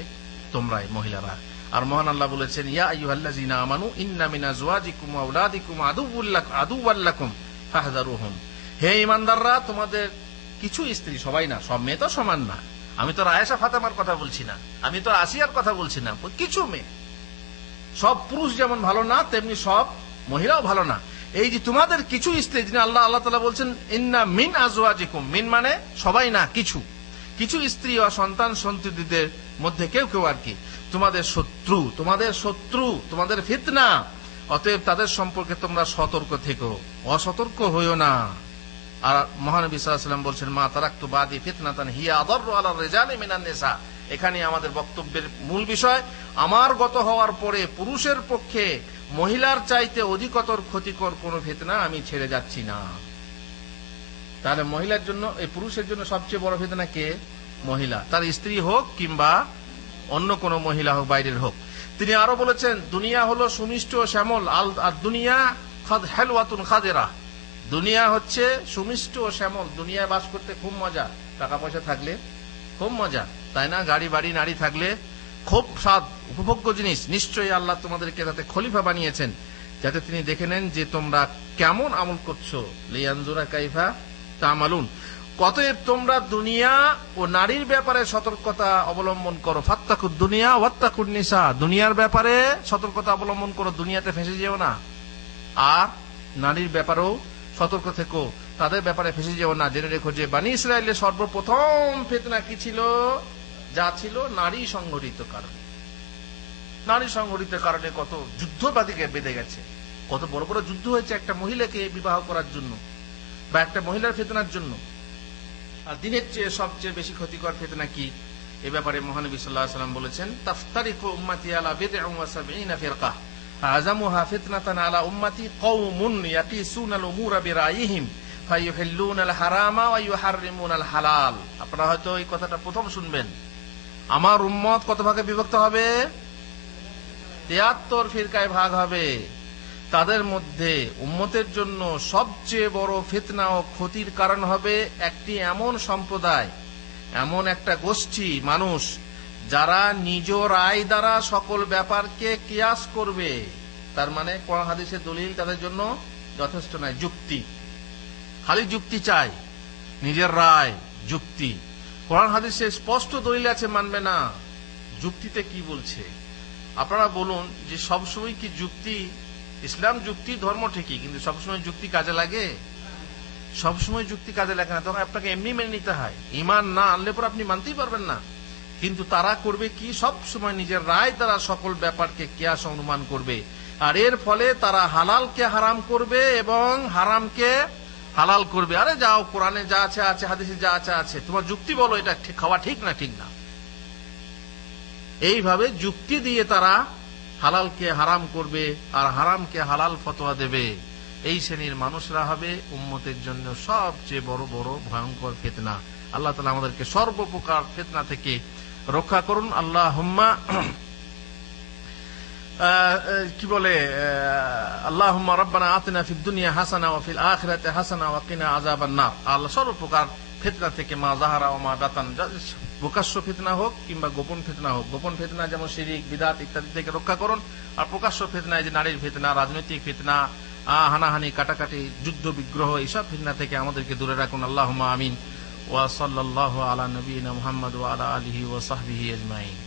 তোমরাই, মহিলারা। আর মহান আল্লাহ বলেছেন, ইয়া আইয়ুহাল্লাযীনা আমানু ইন্না মিন আজওয়াজিকুম ওয়া আওলাদিকুম আদুওয়াল লাকুম ফাহযারুহুম। হে ঈমানদাররা, তোমাদের কিছু স্ত্রী, সবাই না, সব মেয়ে তো সমান না। আমি তো আয়েশা ফাতেমার কথা বলছি না, আমি তো আসিয়ার কথা বলছি না। কিছু মেয়ে, সব পুরুষ যেমন ভালো না, তেমনি সব মহিলাও ভালো না। এই যে তোমাদের কিছু স্ত্রী, যিনি আল্লাহ তাআলা বলছেন ইন্না মিন আজওয়াজিকুম, মিন মানে সবাই না, কিছু কিছু স্ত্রী ও সন্তান সন্ততিদের মধ্যে কেউ কেউ আর কি তোমাদের শত্রু, তোমাদের ফিতনা। অতএব তাদের সম্পর্কে তোমরা সতর্ক থেকো, অসতর্ক হইও না। আর মহানবী সাল্লাল্লাহু আলাইহি ওয়াসাল্লাম বলছেন, মা তারাকতু বাদি ফিতনাতান হিয়া আদাররু আলার রিজালি মিনান নিসা। এখানে আমাদের বক্তব্যের মূল বিষয়, আমার গত হওয়ার পরে পুরুষের পক্ষে মহিলার চাইতে অধিকতর ক্ষতিকর কোন ফিতনা আমি ছেড়ে যাচ্ছি না। তাহলে মহিলার জন্য, এই পুরুষের জন্য সবচেয়ে বড় ফিতনা কে? মহিলা, তার স্ত্রী হোক কিংবা অন্য কোন মহিলা হোক, বাইরের হোক। তিনি আরো বলেছেন, দুনিয়া হলো সুমিষ্ট ও শ্যামল, আর দুনিয়া হেলওয়াতুন খাদেরা, দুনিয়া হচ্ছে সুমিষ্ট ও শ্যামল। দুনিয়ায় বাস করতে খুব মজা, টাকা পয়সা থাকলে খুব মজা, তাই না? গাড়ি বাড়ি নারী থাকলে খুব স্বাদ, উপভোগ্য জিনিস। নিশ্চয়ই আল্লাহ তোমাদেরকে তাতে খলিফা বানিয়েছেন, যাতে তিনি দেখে নেন যে তোমরা কেমন আমল করছো। লিয়ানজুরা কাইফা তা'মালুন। অতএব তোমরা দুনিয়া ও নারীর ব্যাপারে সতর্কতা অবলম্বন করো। ফাত্তাকুদ দুনিয়া ওয়াত্তাকুন নিসা, দুনিয়ার ব্যাপারে সতর্কতা অবলম্বন করো, দুনিয়াতে ফেঁসে যেও না। আর নারীর ব্যাপারেও সতর্ক থেকো, তাদের ব্যাপারে ফেঁসে যেও না। জেনে রেখো যে বনী ইসরাইলের সর্বপ্রথম ফিতনা কি ছিল? যা ছিল নারী সংগঠিত কারণে। নারী সংগঠিত কারণে কত যুদ্ধবাদীকে বেঁধে গেছে, কত বড় বড় যুদ্ধ হয়েছে একটা মহিলাকে বিবাহ করার জন্য বা একটা মহিলার ফিতনার জন্য। আর দিনের চেয়ে সবচেয়ে বেশি ক্ষতিকর ফিতনা কি? এ ব্যাপারে মহানবী সাল্লাল্লাহু আলাইহি ওয়াসাল্লাম বলেছেন, তাফতারিকু উম্মতি আলা বিদ'আন ওয়া সাবঈনা ফিরকা আযামুহা ফিতনাতান আলা উম্মতি কওমুন ইয়াকিসুনাল উমুরা বিরাইহিম ফায়ুহিল্লুনাল হারামা ওয়া ইউহাররিমুনাল হালাল। আপনারা হয়তো এই কথাটা প্রথম শুনবেন। আমার উম্মত কত ভাগে বিভক্ত হবে? 73 ফিরকায় ভাগ হবে। তাদের মধ্যে উম্মতের জন্য সবচেয়ে বড় ফিতনা ও ক্ষতির কারণ হবে একটি এমন সম্প্রদায়, এমন একটা গোষ্ঠী মানুষ, যারা নিজ রায় দ্বারা সকল ব্যাপারকে কিয়াস করবে। তার মানে কোরআন হাদিসের দলিল তাদের জন্য যথেষ্ট নয়, যুক্তি, খালি যুক্তি চাই, নিজের রায়, যুক্তি। কোরআন হাদিসে স্পষ্ট দলিল আছে, মানবে না। যুক্তিতে কি বলছে আপনারা বলুন, যে সবসময় কি যুক্তি, ইসলাম যুক্তি ধর্ম ঠিকই, কিন্তু সবসময় যুক্তি কাজে লাগে? সবসময় যুক্তি কাজে লাগে না, তখন আপনাকে এমনি মেনে নিতে হয়। ঈমান না আনলে পর আপনি মানতেই পারবেন না। কিন্তু তারা করবে কি? সব সময় নিজের রায় দ্বারা সকল ব্যাপারকে কিয়াস অনুমান করবে, আর এর ফলে তারা হালালকে হারাম করবে এবং হারামকে হালাল করবে। আরে যাও, কোরআনে যা আছে আছে, হাদিসে যা আছে আছে, তোমার যুক্তি বলো এটা খাওয়া ঠিক না ঠিক না। এইভাবে যুক্তি দিয়ে তারা হালালকে হারাম করবে আর হারামকে হালাল ফতোয়া দেবে। এই শ্রেণীর মানুষরা হবে উম্মতের জন্য সবচেয়ে বড় বড় ভয়ঙ্কর ফিতনা। আল্লাহ তাআলা আমাদেরকে সর্বপ্রকার ফিতনা থেকে রক্ষা করুন। আল্লাহুম্মা কি বলে, আল্লাহুম্মা রাব্বানা আতিনা ফিদ দুনিয়া হাসানা ওয়া ফিল আখিরাতি হাসানা ওয়া কিনা আযাবান নার। আল্লাহ সর্বপ্রকার ফিতনা থেকে, মা যাহারা ওয়া মা বাতান, প্রকাশ্য ফিতনা হোক কিংবা গোপন ফিতনা হোক, গোপন ফিতনা যেমন শিরিক, বিদআত ইত্যাদি থেকে রক্ষা করুন, আর প্রকাশ্য ফিতনা যে নারীর ফিতনা, রাজনৈতিক ফিতনা, হানাহানি, কাটাকাটি, যুদ্ধ বিগ্রহ, এইসব ফিতনা থেকে আমাদেরকে দূরে রাখুন। আল্লাহুম্মা আমিন। ওয়া সাল্লাল্লাহু আলা নবিয়িনা মুহাম্মদ ওয়া আলা আলিহি ওয়া সাহবিহি আজমাইন।